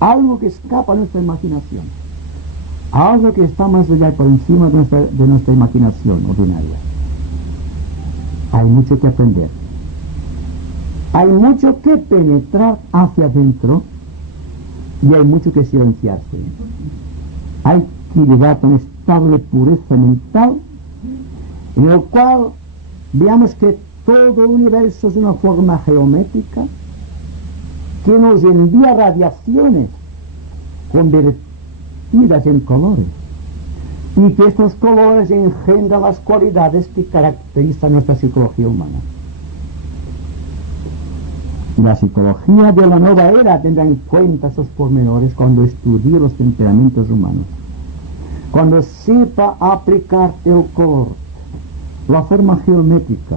Algo que escapa a nuestra imaginación, algo que está más allá y por encima de nuestra imaginación ordinaria. Hay mucho que aprender, hay mucho que penetrar hacia adentro y hay mucho que silenciarse. Hay que llegar a un estado de pureza mental en el cual veamos que todo el universo es una forma geométrica que nos envía radiaciones convertidas en colores, y que estos colores engendran las cualidades que caracterizan nuestra psicología humana. La psicología de la nueva era tendrá en cuenta esos pormenores cuando estudie los temperamentos humanos, cuando sepa aplicar el color, la forma geométrica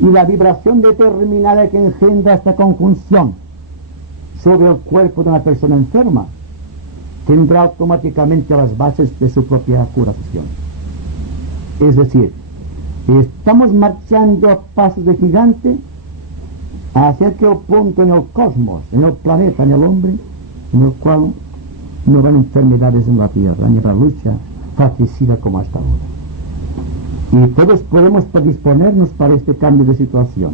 y la vibración determinada que engendra esta conjunción sobre el cuerpo de una persona enferma, tendrá automáticamente las bases de su propia curación. Es decir, estamos marchando a pasos de gigante hacia aquel punto en el cosmos, en el planeta, en el hombre, en el cual no habrá enfermedades en la tierra, ni habrá lucha fratricida como hasta ahora. Y todos podemos predisponernos para este cambio de situación,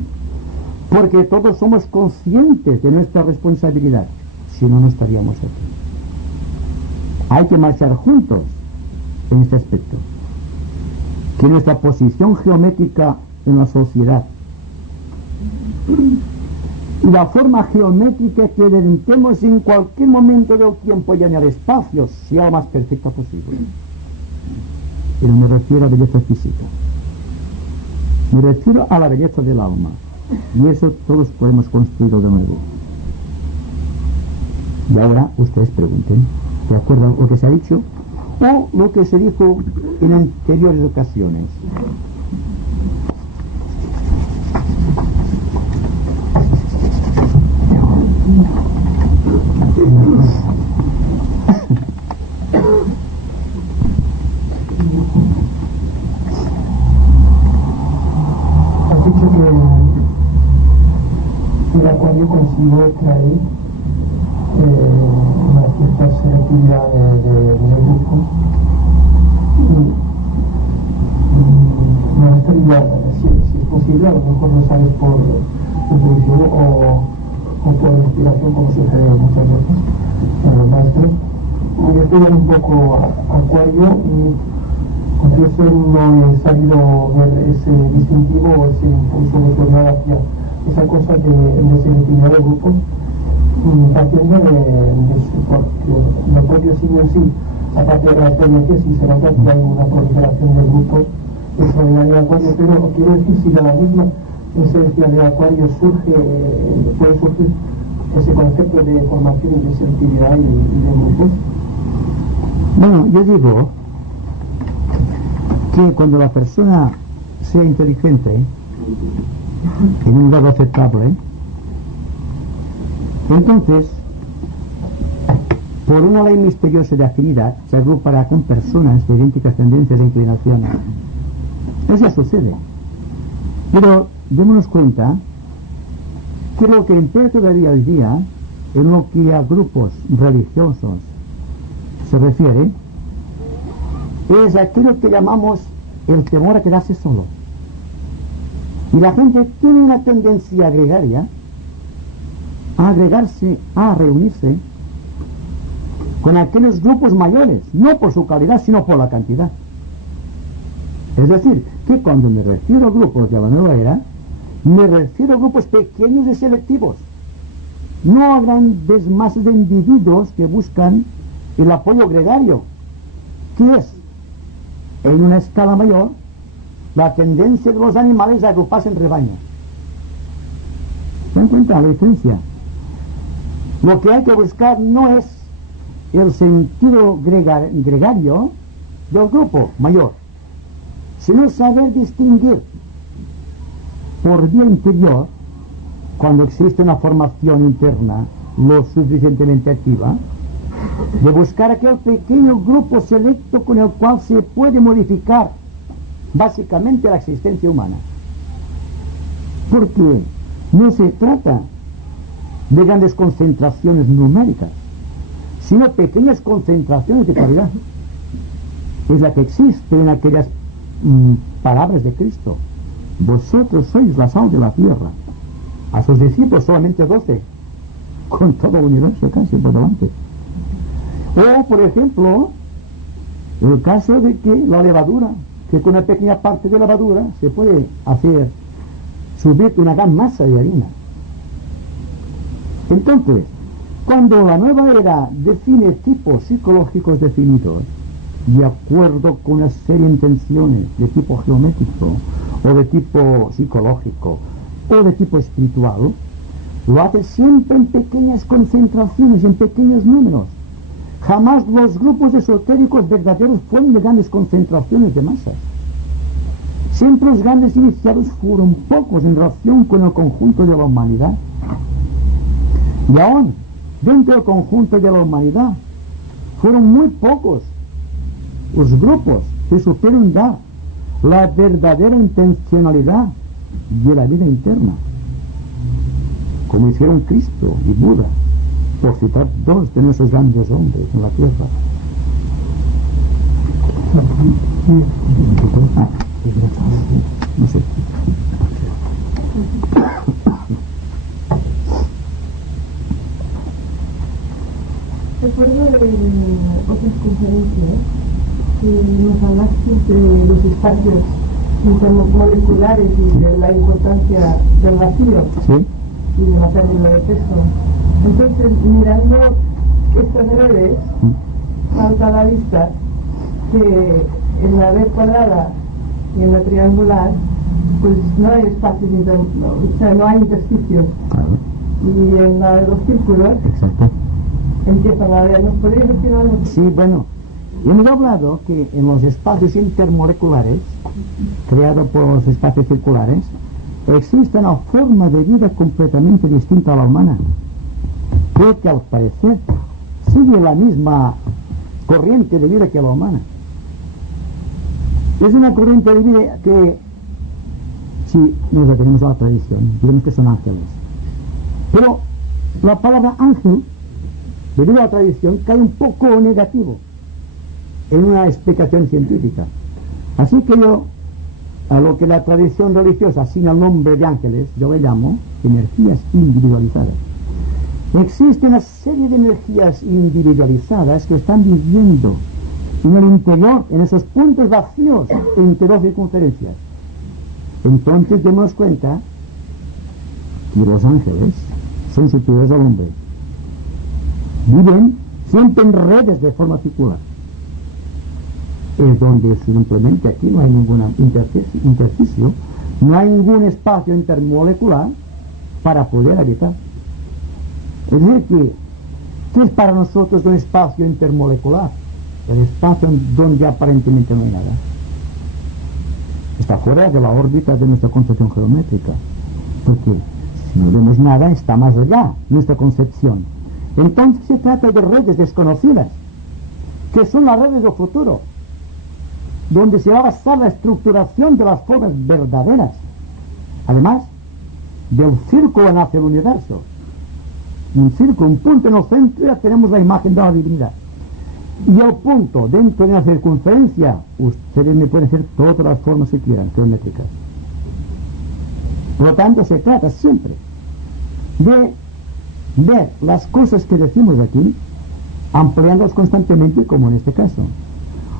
porque todos somos conscientes de nuestra responsabilidad, si no, no estaríamos aquí. Hay que marchar juntos en este aspecto, que nuestra posición geométrica en la sociedad y la forma geométrica que dedicemos en cualquier momento del tiempo y en el espacio sea lo más perfecta posible. Pero me refiero a belleza física, me refiero a la belleza del alma, y eso todos podemos construirlo de nuevo. Y ahora ustedes pregunten, ¿de acuerdo a lo que se ha dicho o lo que se dijo en anteriores ocasiones? Has dicho que el acuario consigue traer una cierta selectividad del grupo, y me gustaría, si es posible, a lo mejor lo sabes por intuición o por inspiración, como sucede muchas veces en los maestros. Yo estoy un poco acuario y Yo no he sabido ver ese distintivo o ese impulso emocional hacia esa cosa de selectividad de grupos, partiendo del propio signo en sí, aparte de la experiencia, sí se nota que hay una proliferación de grupos extraordinaria de Acuario, pero quiero decir si de la misma esencia de Acuario puede surgir ese concepto de formación y de selectividad y de grupos. Bueno, yo digo que cuando la persona sea inteligente en un grado aceptable, entonces por una ley misteriosa de afinidad se agrupará con personas de idénticas tendencias e inclinaciones. Eso sucede, pero démonos cuenta que lo que impera todavía hoy día en lo que a grupos religiosos se refiere es aquello que llamamos el temor a quedarse solo. Y la gente tiene una tendencia gregaria a agregarse, a reunirse con aquellos grupos mayores, no por su calidad, sino por la cantidad. Es decir, que cuando me refiero a grupos de la nueva era, me refiero a grupos pequeños y selectivos, no a grandes masas de individuos que buscan el apoyo gregario, que es, en una escala mayor, la tendencia de los animales a agruparse en rebaños. ¿Se dan cuenta la diferencia? Lo que hay que buscar no es el sentido gregario del grupo mayor, sino saber distinguir por vía interior, cuando existe una formación interna lo suficientemente activa, de buscar aquel pequeño grupo selecto con el cual se puede modificar básicamente la existencia humana. Porque no se trata de grandes concentraciones numéricas, sino pequeñas concentraciones de calidad. Es la que existe en aquellas palabras de Cristo: vosotros sois la sal de la tierra. A sus discípulos solamente 12, con todo el universo casi por delante. O, por ejemplo, el caso de que la levadura, que con una pequeña parte de levadura se puede hacer subir una gran masa de harina. Entonces, cuando la nueva era define tipos psicológicos definidos, de acuerdo con una serie de intenciones de tipo geométrico, o de tipo psicológico, o de tipo espiritual, lo hace siempre en pequeñas concentraciones, en pequeños números. Jamás los grupos esotéricos verdaderos fueron de grandes concentraciones de masas. Siempre los grandes iniciados fueron pocos en relación con el conjunto de la humanidad. Y aún, dentro del conjunto de la humanidad, fueron muy pocos los grupos que supieron dar la verdadera intencionalidad de la vida interna, como hicieron Cristo y Buda, por citar dos de nuestros grandes hombres en la tierra. No sé. Recuerdo en otras conferencias que nos hablaste de los espacios intermoleculares y de la importancia del vacío. ¿Sí? Y de la pérdida de peso. Entonces, mirando estos breves, salta a la vista que en la B cuadrada y en la triangular, pues no hay espacios, o sea, no hay intersticios. Claro. Y en la de los círculos, Exacto. empiezan a ver. ¿Nos podrías decir algo? Sí, bueno, hemos hablado que en los espacios intermoleculares, creados por los espacios circulares, existe una forma de vida completamente distinta a la humana, porque al parecer sigue la misma corriente de vida que la humana. Es una corriente de vida que, si nos referimos a la tradición, diremos que son ángeles. Pero la palabra ángel, debido a la tradición, cae un poco negativo en una explicación científica. Así que yo, a lo que la tradición religiosa asigna el nombre de ángeles, yo le llamo energías individualizadas. Existe una serie de energías individualizadas que están viviendo en el interior, en esos puntos vacíos entre dos circunferencias. Entonces demos cuenta que los ángeles son superiores al hombre. Viven siempre en redes de forma circular. Es donde simplemente aquí no hay ningún intersticio, no hay ningún espacio intermolecular para poder habitar. Es decir, ¿qué es para nosotros un espacio intermolecular? El espacio donde aparentemente no hay nada. Está fuera de la órbita de nuestra concepción geométrica. Porque si no vemos nada, está más allá nuestra concepción. Entonces se trata de redes desconocidas, que son las redes del futuro, donde se va a basar la estructuración de las formas verdaderas. Además, del círculo nace el universo. Un círculo, un punto en el centro, ya tenemos la imagen de la divinidad. Y el punto dentro de una circunferencia, ustedes me pueden hacer todas las formas que quieran, geométricas. Por lo tanto, se trata siempre de ver las cosas que decimos aquí, ampliándolas constantemente, como en este caso.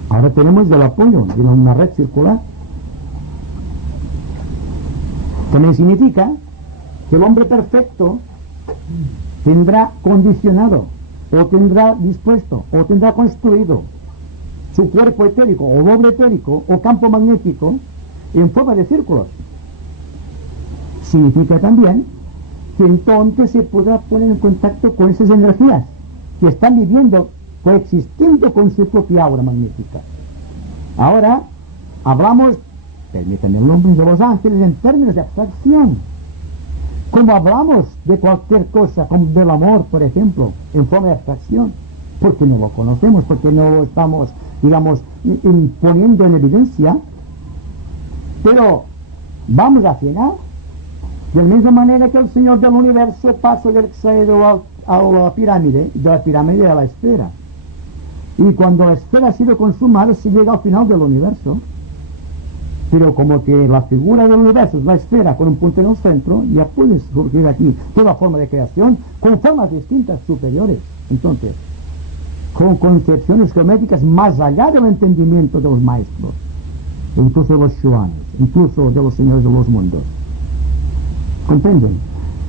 Ahora tenemos el apoyo de una red circular. También significa que el hombre perfecto tendrá condicionado, o tendrá dispuesto, o tendrá construido su cuerpo etérico, o doble etérico, o campo magnético, en forma de círculos. Significa también que entonces se podrá poner en contacto con esas energías que están viviendo, coexistiendo con su propia aura magnética. Ahora hablamos, permítanme el nombre, de los ángeles en términos de abstracción. Como hablamos de cualquier cosa, como del amor, por ejemplo, en forma de abstracción, porque no lo conocemos, porque no lo estamos, digamos, poniendo en evidencia, pero vamos a afinar. De la misma manera que el Señor del Universo pasa del hexaedro a la pirámide, de la pirámide a la esfera. Y cuando la esfera ha sido consumada, se llega al final del universo. Pero como que la figura del universo es la esfera con un punto en el centro, ya puede surgir aquí toda forma de creación con formas distintas, superiores. Entonces, con concepciones geométricas más allá del entendimiento de los maestros, incluso de los shuanes, incluso de los señores de los mundos. ¿Comprenden?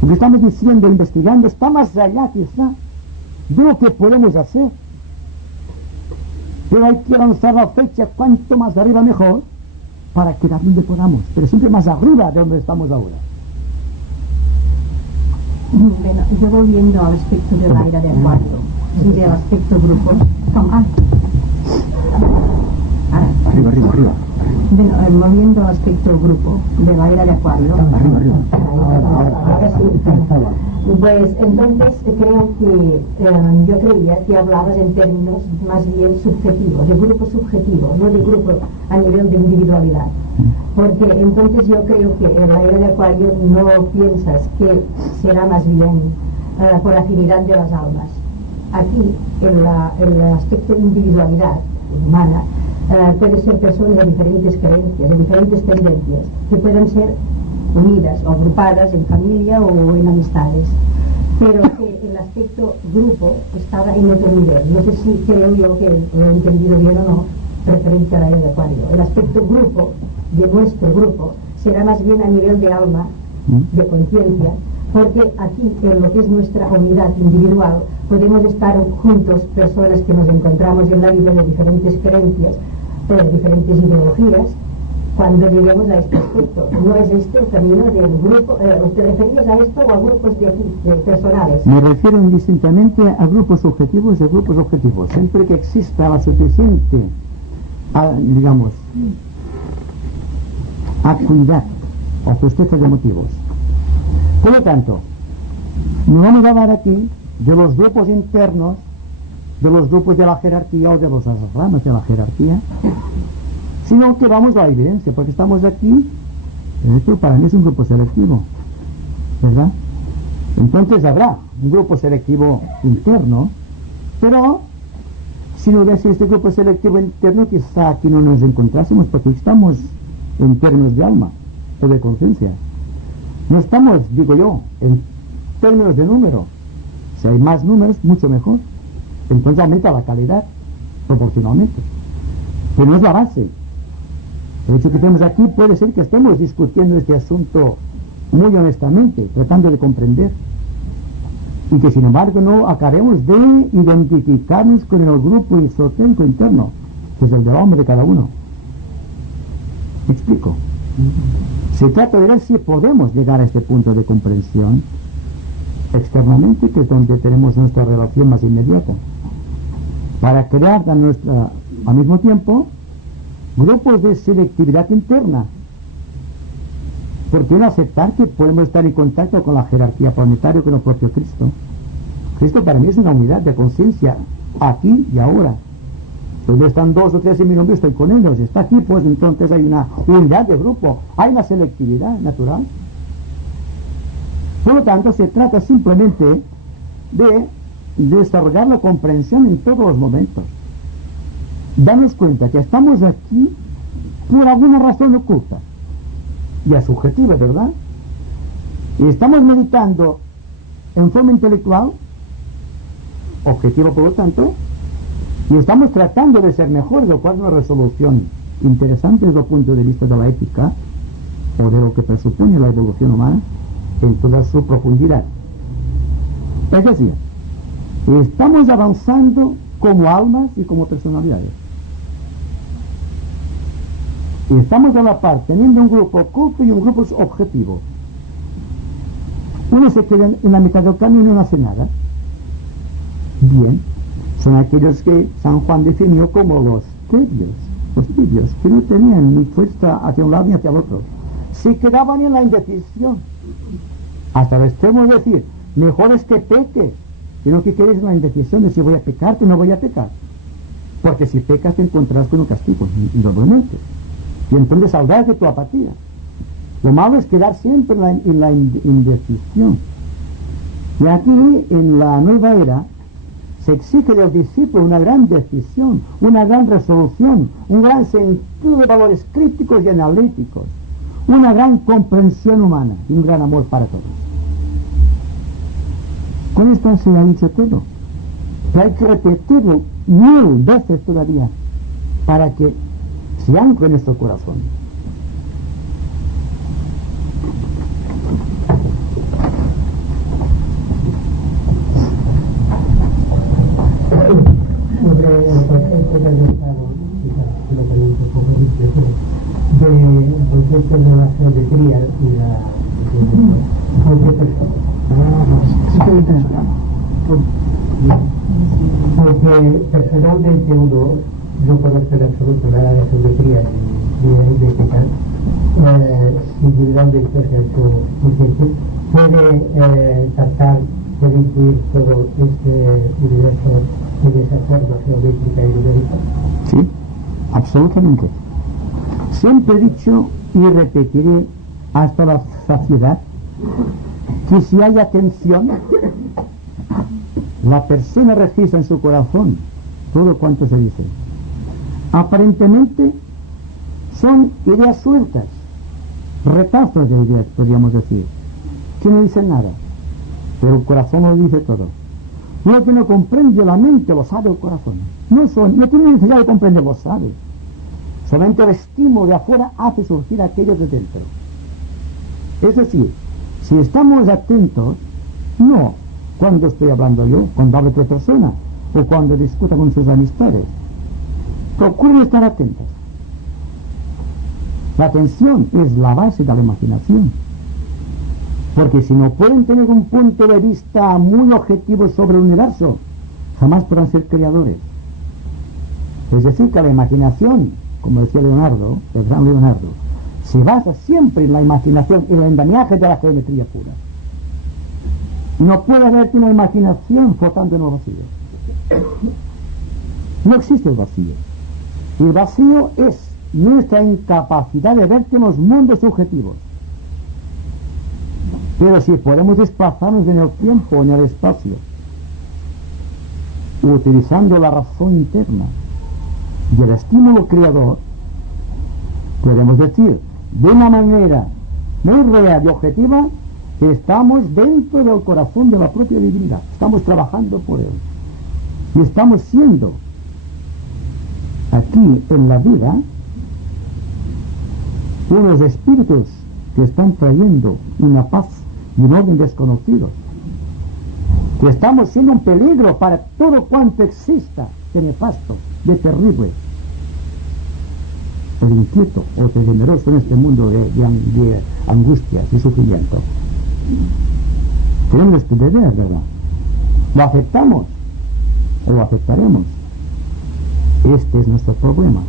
Lo que estamos diciendo, investigando, está más allá quizá de lo que podemos hacer. Pero hay que lanzar la flecha cuanto más arriba mejor, para quedar donde podamos, pero siempre más arriba de donde estamos ahora. Bueno, yo volviendo al aspecto de la era de Acuario y del aspecto grupo, Arriba. Bueno, volviendo al aspecto grupo de la era de Acuario. Arriba. Ahora sí. Pues entonces creo que yo creía que hablabas en términos más bien subjetivos, de grupo subjetivo, no de grupo a nivel de individualidad. Porque entonces yo creo que en la era de Acuario no piensas que será más bien por afinidad de las almas. Aquí, en el aspecto de individualidad humana, puede ser personas de diferentes creencias, de diferentes tendencias, que pueden ser unidas o agrupadas en familia o en amistades, pero que el aspecto grupo estaba en otro nivel. No sé si creo yo que lo he entendido bien o no, referente a la era de Acuario. El aspecto grupo, de nuestro grupo, será más bien a nivel de alma, de conciencia, porque aquí, en lo que es nuestra unidad individual, podemos estar juntos personas que nos encontramos en la vida de diferentes creencias, de diferentes ideologías. Cuando lleguemos a este aspecto, no es este el camino del grupo. ¿Te referías a esto o a grupos de aquí, personales? Me refiero indistintamente a grupos objetivos y grupos objetivos, siempre que exista la suficiente, digamos, acuidad o justeza de motivos. Por lo tanto, no vamos a hablar aquí de los grupos internos, de los grupos de la jerarquía o de las ramas de la jerarquía, sino que vamos a la evidencia, porque estamos aquí. Esto para mí es un grupo selectivo, ¿verdad? Entonces habrá un grupo selectivo interno, pero si no hubiese este grupo selectivo interno, quizá aquí no nos encontrásemos, porque estamos en términos de alma o de conciencia. No estamos, digo yo, en términos de número. Si hay más números, mucho mejor. Entonces aumenta la calidad proporcionalmente. Pero no es la base. El hecho que tenemos aquí puede ser que estemos discutiendo este asunto muy honestamente, tratando de comprender, y que sin embargo no acabemos de identificarnos con el grupo esotérico interno, que es el del hombre de cada uno. ¿Me explico? Se trata de ver si podemos llegar a este punto de comprensión externamente, que es donde tenemos nuestra relación más inmediata, para crear al mismo tiempo grupos de selectividad interna, porque no aceptar que podemos estar en contacto con la jerarquía planetaria, con el propio Cristo. Cristo para mí es una unidad de conciencia aquí y ahora. Donde están 2 o 3 en mi nombre, estoy con ellos. Está aquí, pues entonces hay una unidad de grupo, hay una selectividad natural. Por lo tanto, se trata simplemente de desarrollar la comprensión en todos los momentos. Darnos cuenta que estamos aquí por alguna razón oculta, ya subjetiva, ¿verdad? Y estamos meditando en forma intelectual, objetiva por lo tanto, y estamos tratando de ser mejores, lo cual es una resolución interesante desde el punto de vista de la ética, o de lo que presupone la evolución humana en toda su profundidad. Es decir, estamos avanzando como almas y como personalidades. Y estamos a la par teniendo un grupo oculto y un grupo objetivo. Uno se queda en la mitad del camino y no hace nada. Bien, son aquellos que San Juan definió como los tibios, que no tenían ni fuerza hacia un lado ni hacia el otro. Se quedaban en la indecisión, hasta el extremo de decir, mejor es que peque, sino que quedes en la indecisión de si voy a pecar o no voy a pecar, porque si pecas te encontrarás con un castigo, indudablemente, y entonces saldrás de tu apatía. Lo malo es quedar siempre en la indecisión. Y aquí, en la nueva era, se exige del discípulo una gran decisión, una gran resolución, un gran sentido de valores críticos y analíticos, una gran comprensión humana y un gran amor para todos. Con esto se ha dicho todo, pero hay que repetirlo 1000 veces todavía para que se ancle en nuestro corazón. Sobre el concepto del estado, quizás lo pregunto un poco distinto, del concepto de la geometría y la porque personalmente uno no conoce en absoluto nada de geometría ni de ética, si individualmente se ha hecho consciente, puede tratar de incluir todo este universo en esa forma geométrica y numérica. Sí, absolutamente. Siempre he dicho y repetiré hasta la saciedad que si hay atención, la persona registra en su corazón todo cuanto se dice. Aparentemente son ideas sueltas, retazos de ideas, podríamos decir, que no dicen nada, pero el corazón lo dice todo. Lo que no comprende la mente lo sabe el corazón. No tiene necesidad de comprender, lo sabe. Solamente el estímulo de afuera hace surgir aquello de dentro. Es decir, si estamos atentos, no cuando estoy hablando yo, cuando hablo de otra persona, o cuando discuta con sus amistades, procuren estar atentos. La atención es la base de la imaginación, porque si no pueden tener un punto de vista muy objetivo sobre el universo, jamás podrán ser creadores. Es decir, que la imaginación, como decía Leonardo, el gran Leonardo, se basa siempre en la imaginación, en el andamiaje de la geometría pura. No puede haber una imaginación flotando en el vacío. No existe el vacío. El vacío es nuestra incapacidad de verte en los mundos subjetivos. Pero si podemos desplazarnos en el tiempo, en el espacio, utilizando la razón interna y el estímulo creador, podemos decir de una manera muy real y objetiva que estamos dentro del corazón de la propia divinidad, estamos trabajando por él y estamos siendo aquí en la vida unos espíritus que están trayendo una paz y un orden desconocido, que estamos siendo un peligro para todo cuanto exista de nefasto, de terrible, o de inquieto o de temeroso en este mundo de angustias y sufrimiento. Tenemos que ver, ¿verdad? ¿Lo aceptamos o lo aceptaremos? Este es nuestro problema.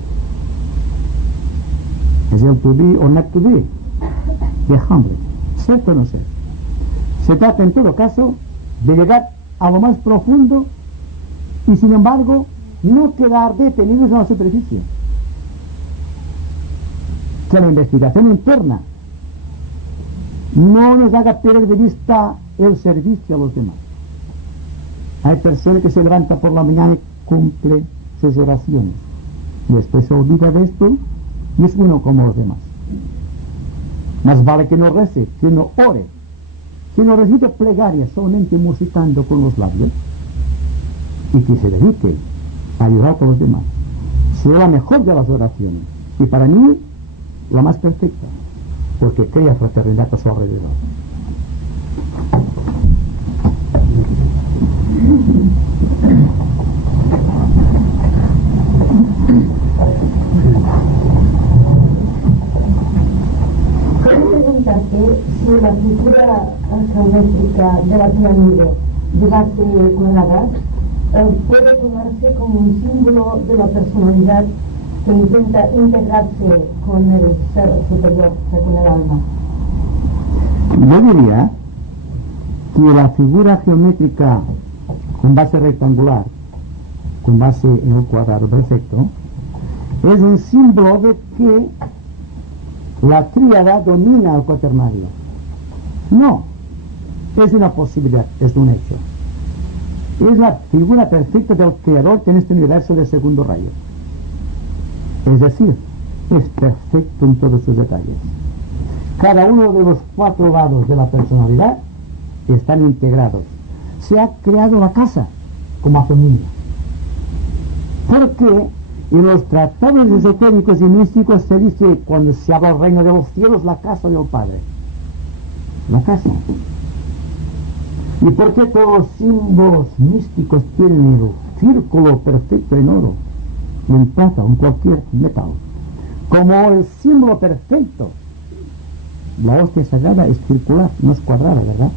Es el to be or not to be de Hamlet, ser o no ser. Se trata en todo caso de llegar a lo más profundo y sin embargo no quedar detenidos en la superficie. Que la investigación interna no nos haga perder de vista el servicio a los demás. Hay personas que se levantan por la mañana y cumplen sus oraciones y después se olvida de esto y es uno como los demás. Más vale que no rece, que no ore, que no recite plegarias solamente musitando con los labios y que se dedique a ayudar a los demás. Será la mejor de las oraciones y para mí la más perfecta, porque crea fraternidad a su alrededor. Quiero preguntarte si la figura geométrica de la pirámide de base cuadrada puede tomarse como un símbolo de la personalidad que intenta integrarse con el ser superior, o sea, con el alma. Yo diría que la figura geométrica con base rectangular, con base en el cuadrado perfecto, es un símbolo de que la tríada domina al cuaternario. No, es una posibilidad, es un hecho. Es la figura perfecta del creador en este universo de segundo rayo. Es decir, es perfecto en todos sus detalles. Cada uno de los 4 lados de la personalidad están integrados. Se ha creado la casa como familia. Porque en los tratados esotéricos y místicos se dice, cuando se habla del reino de los cielos, la casa del Padre. La casa. ¿Y por qué todos los símbolos místicos tienen el círculo perfecto en oro, en plata o en cualquier metal? Como el símbolo perfecto. La hostia sagrada es circular, no es cuadrada, ¿verdad?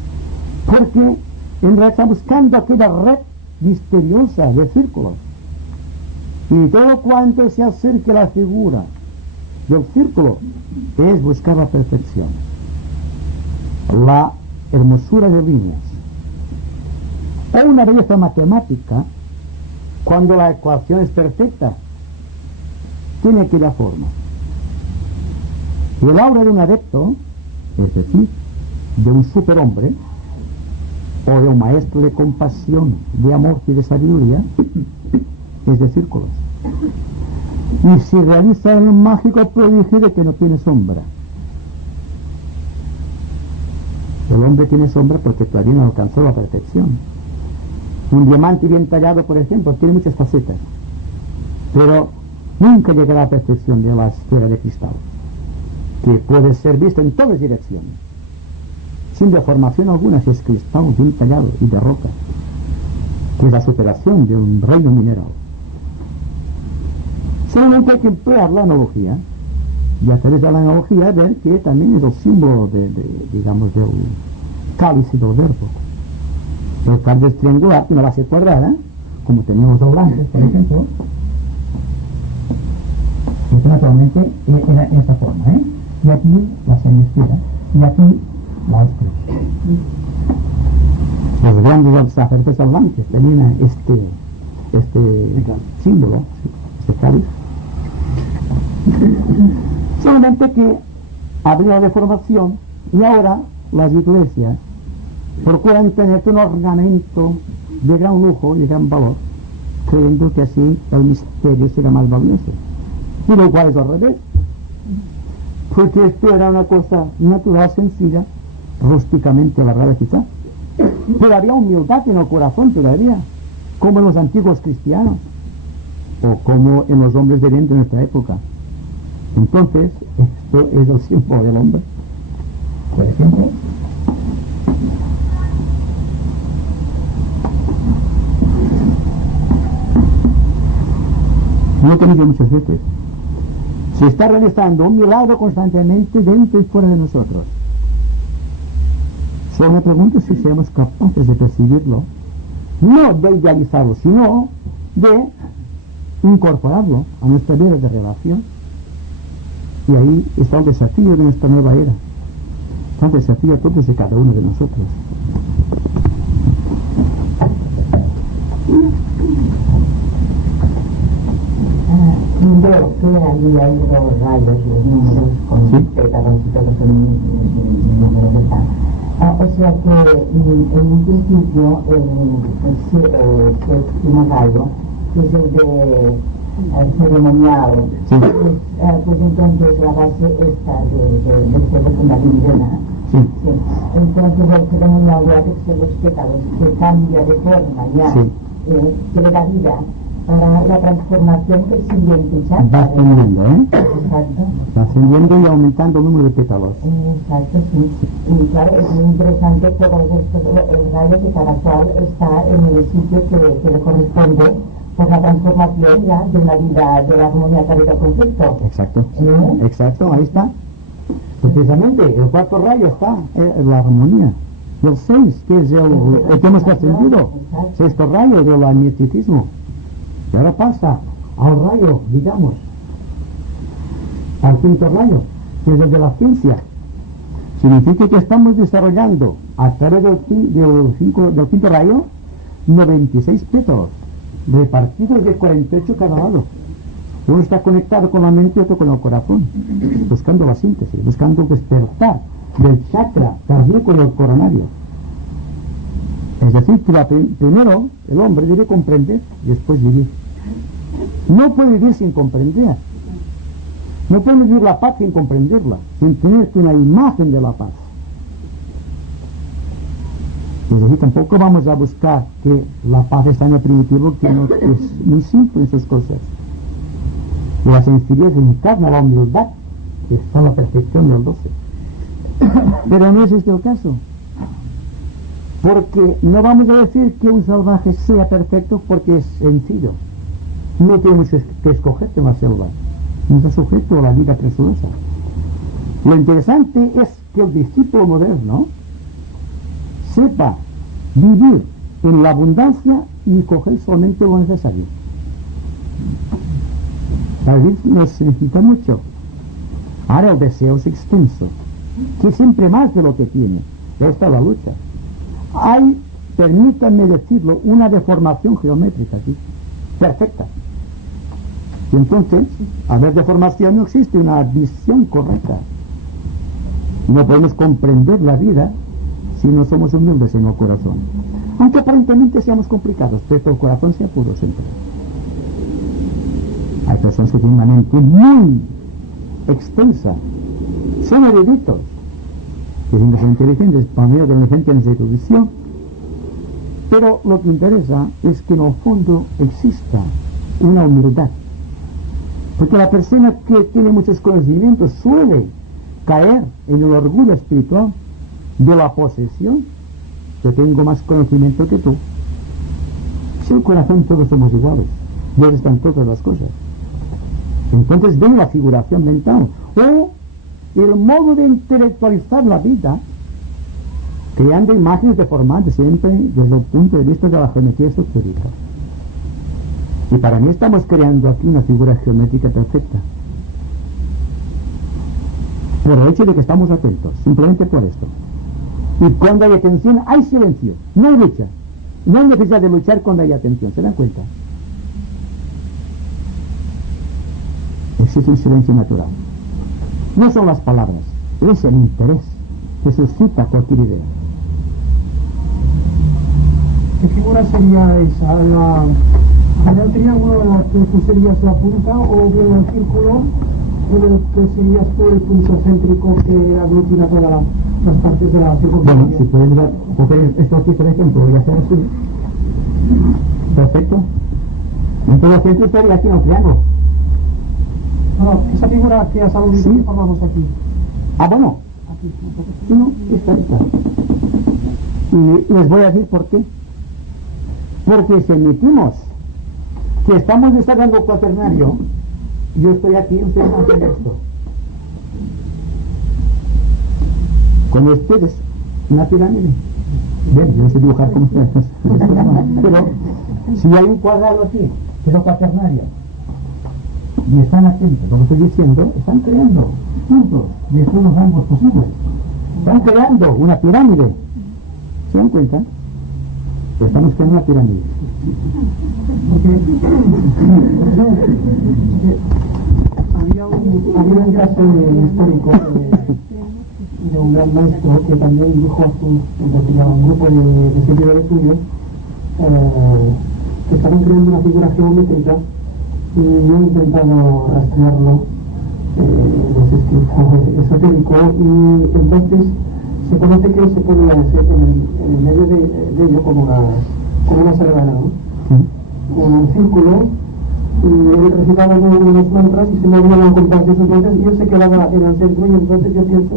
Porque en realidad está buscando aquella red misteriosa de círculos. Y todo cuanto se acerque a la figura del círculo es buscar la perfección, la hermosura de líneas. Hay una belleza matemática cuando la ecuación es perfecta, tiene aquella forma. Y el aura de un adepto, es decir, de un superhombre o de un maestro de compasión, de amor y de sabiduría, es de círculos. Y se realiza el mágico prodigio de que no tiene sombra. El hombre tiene sombra porque todavía no alcanzó la perfección. Un diamante bien tallado, por ejemplo, tiene muchas facetas, pero nunca llegará a la perfección de la esfera de cristal, que puede ser visto en todas direcciones, sin deformación alguna, si es cristal bien tallado y de roca, que es la superación de un reino mineral. Solamente hay que emplear la analogía, y a través de la analogía ver que también es el símbolo digamos, del cáliz y del verbo. El cáliz es triangular, una base cuadrada, como teníamos los blancos, por ejemplo, y naturalmente era en esta forma, ¿eh? Y aquí la semiesfera, y aquí la esfera. Los grandes sacerdotes hablantes tenían este símbolo, este cáliz. Solamente que habría deformación y ahora las iglesias procuran tener un ornamento de gran lujo y de gran valor, creyendo que así el misterio será más valioso. Y lo cual es al revés, porque esto era una cosa natural, sencilla, rústicamente elaborada quizá, pero había humildad en el corazón todavía, como en los antiguos cristianos. o como en los hombres de bien de nuestra época. Entonces, esto es el símbolo del hombre. Por ejemplo, no tenemos muchas veces. Se está realizando un milagro constantemente dentro y fuera de nosotros. Solo me pregunto si seamos capaces de percibirlo, no de idealizarlo, sino de incorporarlo a nuestra vida de relación. Y ahí está el desafío de nuestra nueva era. Está el desafío a todos y cada uno de nosotros. Veo que ahí hay los rayos, los números con pétalos y todo son números de tal. O sea que en un principio el séptimo rayo, que es el de ceremonial, Sí. pues entonces la base esta del ser fundamental. Sí. Sí. Entonces el ceremonial de hacerse los pétalos que cambia de forma ya, Sí. que le da vida para la transformación que sigue empezando. Va ascendiendo, Exacto. Va ascendiendo y aumentando el número de pétalos. Exacto, sí. Y claro, es muy interesante todos estos rayos de cada cual está en el sitio que le corresponde por la transformación ya de una vida de la armonía caridad concepto. Exacto. Exacto, ahí está. Precisamente, el cuarto rayo está en la armonía. El 6, que es el que hemos trascendido. Sexto rayo del misticismo. Y ahora pasa al rayo, digamos, al quinto rayo, que es el de la ciencia. Significa que estamos desarrollando a través del quinto rayo 96 pétalos, repartidos de 48 cada lado. Uno está conectado con la mente y otro con el corazón, buscando la síntesis, buscando despertar del chakra cardíaco del coronario. Es decir, que primero el hombre debe comprender y después vivir. No puede vivir sin comprender. No puede vivir la paz sin comprenderla, sin tener una imagen de la paz. Es decir, tampoco vamos a buscar que la paz está en el primitivo, que no es muy simple en sus cosas. La sencillez encarna la humildad, que está en la perfección del 12. Pero no es este el caso. Porque no vamos a decir que un salvaje sea perfecto porque es sencillo. No tenemos que escoger en la selva. No está sujeto a la vida presurosa. Lo interesante es que el discípulo moderno sepa vivir en la abundancia y coger solamente lo necesario. Tal vez no se necesita mucho. Ahora el deseo es extenso, que siempre más de lo que tiene. Esta es la lucha. Hay, permítanme decirlo, una deformación geométrica aquí, perfecta. Y entonces, al haber deformación no existe una visión correcta. No podemos comprender la vida si no somos humildes en el corazón. Aunque aparentemente seamos complicados, pero el corazón se apuro siempre. Hay personas que tienen una mente muy extensa, son eruditos, dicen que son inteligentes, para mí de la gente en esa visión. Pero lo que interesa es que en el fondo exista una humildad. Porque la persona que tiene muchos conocimientos suele caer en el orgullo espiritual de la posesión. Yo tengo más conocimiento que tú. Si en el corazón todos somos iguales, Dios está en todas las cosas. Entonces ven la figuración mental o el modo de intelectualizar la vida, creando imágenes deformantes siempre desde el punto de vista de la geometría estructural. Y para mí estamos creando aquí una figura geométrica perfecta. Por el hecho de que estamos atentos, simplemente por esto. Y cuando hay atención, hay silencio, no hay lucha. No hay necesidad de luchar cuando hay atención, ¿se dan cuenta? Existe un silencio natural. No son las palabras, es el interés que suscita cualquier idea. ¿Qué figura sería esa? ¿El triángulo en la que tú serías la punta o bien el círculo en el que serías tú el punto céntrico que aglutina todas las partes de la circunferencia? Bueno, si pueden coger esto aquí, por ejemplo, voy a hacer así. Perfecto. Entonces el centro estaría aquí en el triángulo. Bueno, esa figura que has aludido Sí. que formamos aquí. Ah, bueno. Aquí. Sí, no, está. Y les voy a decir por qué. Porque si admitimos que estamos desarrollando el cuaternario, yo estoy aquí, ustedes no hacen esto. Con ustedes, una pirámide. Bien, yo no sé dibujar como ustedes. Pero si hay un cuadrado aquí, que es el cuaternario, y están atentos, como estoy diciendo, están creando puntos de todos los rangos posibles. Están creando una pirámide. ¿Se dan cuenta? Estamos creando una pirámide. Había un caso histórico de un gran maestro que también dijo a un grupo de seguidores suyos que estaban creando una figura geométrica y yo he intentado rastrearlo en los escritos esotéricos y entonces se conoce que se ponía en el medio de ello como una sargana, ¿no? Un círculo y él recitaba unos mantras y se movían en compás de esos mantras y él se quedaba en el centro y entonces yo pienso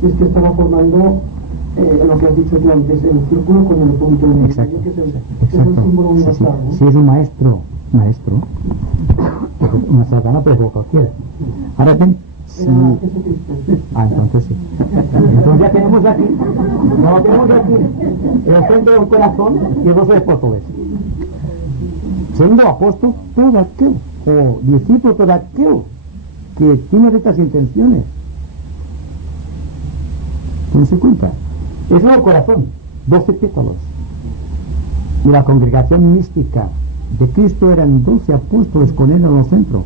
si es que estaba formando lo que has dicho tú antes, el círculo con el punto de Exacto. que es el símbolo universal, ¿no? Si es un maestro, porque una sargana puede ser cualquiera. Ahora bien, si... Era Jesucristo. Entonces sí. Entonces ya tenemos aquí, el centro del corazón y los 12 apóstoles. Siendo apóstol todo aquel, o discípulo todo aquel que tiene rectas intenciones. ¿Tienen cuenta? Eso es el corazón, 12 pétalos. Y la congregación mística de Cristo eran 12 apóstoles con él en el centro.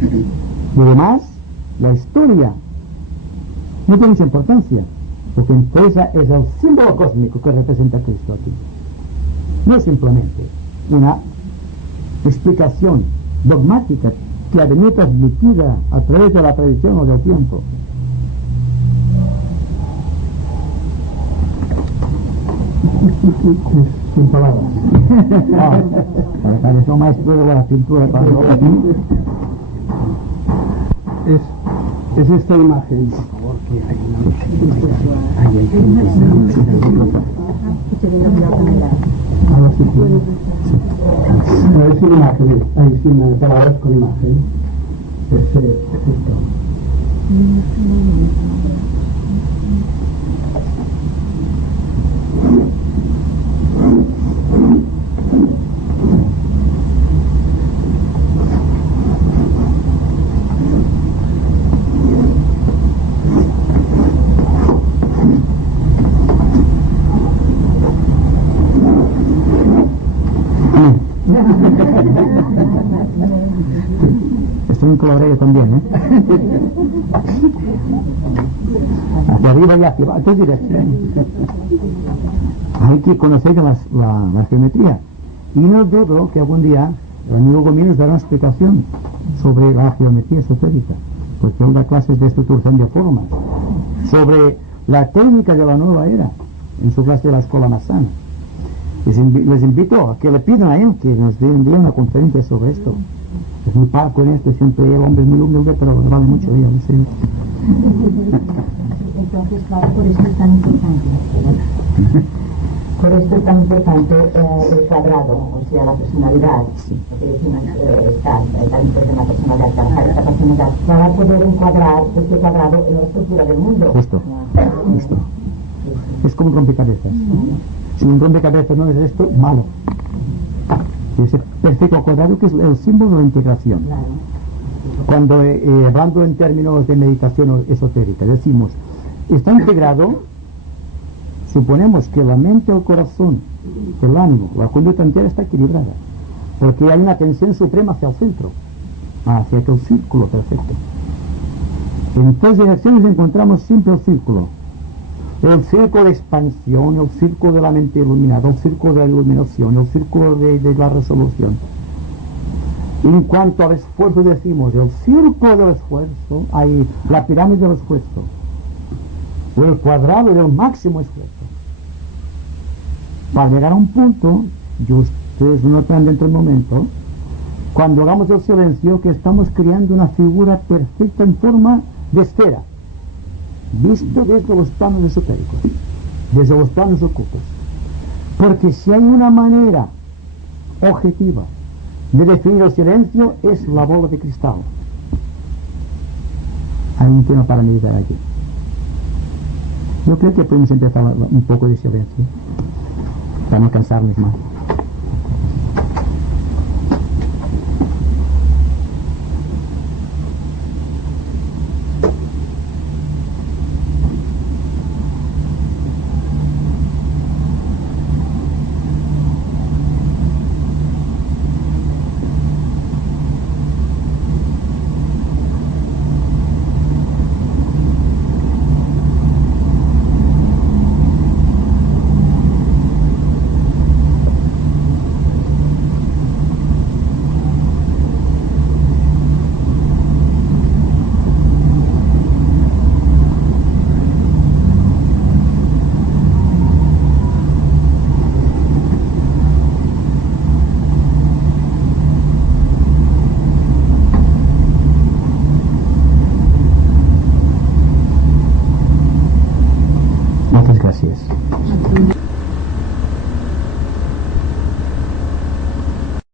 Y además, la historia no tiene mucha importancia, porque entonces es el símbolo cósmico que representa a Cristo aquí. No es simplemente una explicación dogmática que ha venido transmitida a través de la tradición o del tiempo. Sin palabras. Parece un maestro de la pintura para Es esta imagen, por favor, que hay ahora sí puedo. A ver si imágenes, ahí sin palabras con imagen. Perfecto. Estoy en colorado también, ¿eh? Hacia arriba y hacia abajo, ¿qué dirección? Hay que conocer la geometría. Y no dudo que algún día el amigo Gomín nos dará una explicación sobre la geometría esotérica, porque él da clases de estructuración de formas, sobre la técnica de la nueva era, en su clase de la escuela Massana. Les invito a que le pidan a él que nos dé un día una conferencia sobre esto. Es muy parco en esto, siempre el hombre es muy humilde, pero vale mucho ella, no sé. Entonces, claro, por esto es tan importante. Por esto es tan importante el cuadrado, o sea, la personalidad. Porque decimos, está tan importante la personalidad, trabajar esta personalidad, para poder encuadrar este cuadrado en la estructura del mundo. Justo. Es como un rompecabezas. Si un rompecabezas no es esto, malo. Ese perfecto cuadrado que es el símbolo de la integración. Claro. Cuando hablando en términos de meditación esotérica decimos está integrado, suponemos que la mente, el corazón, el ánimo, la conducta entera está equilibrada, porque hay una tensión suprema hacia el centro, hacia aquel círculo perfecto. En todas direcciones encontramos siempre el círculo de expansión, el círculo de la mente iluminada, el círculo de la iluminación, el círculo de la resolución. En cuanto al esfuerzo decimos el círculo del esfuerzo, hay la pirámide del esfuerzo, o el cuadrado del máximo esfuerzo. Para llegar a un punto, y ustedes notan dentro del momento, cuando hagamos el silencio, que estamos creando una figura perfecta en forma de esfera, visto desde los planos esotéricos, desde los planos ocultos. Porque si hay una manera objetiva de definir el silencio, es la bola de cristal. Hay un tema para meditar aquí. Yo creo que podemos empezar un poco de silencio para no cansarnos más. Muchas gracias.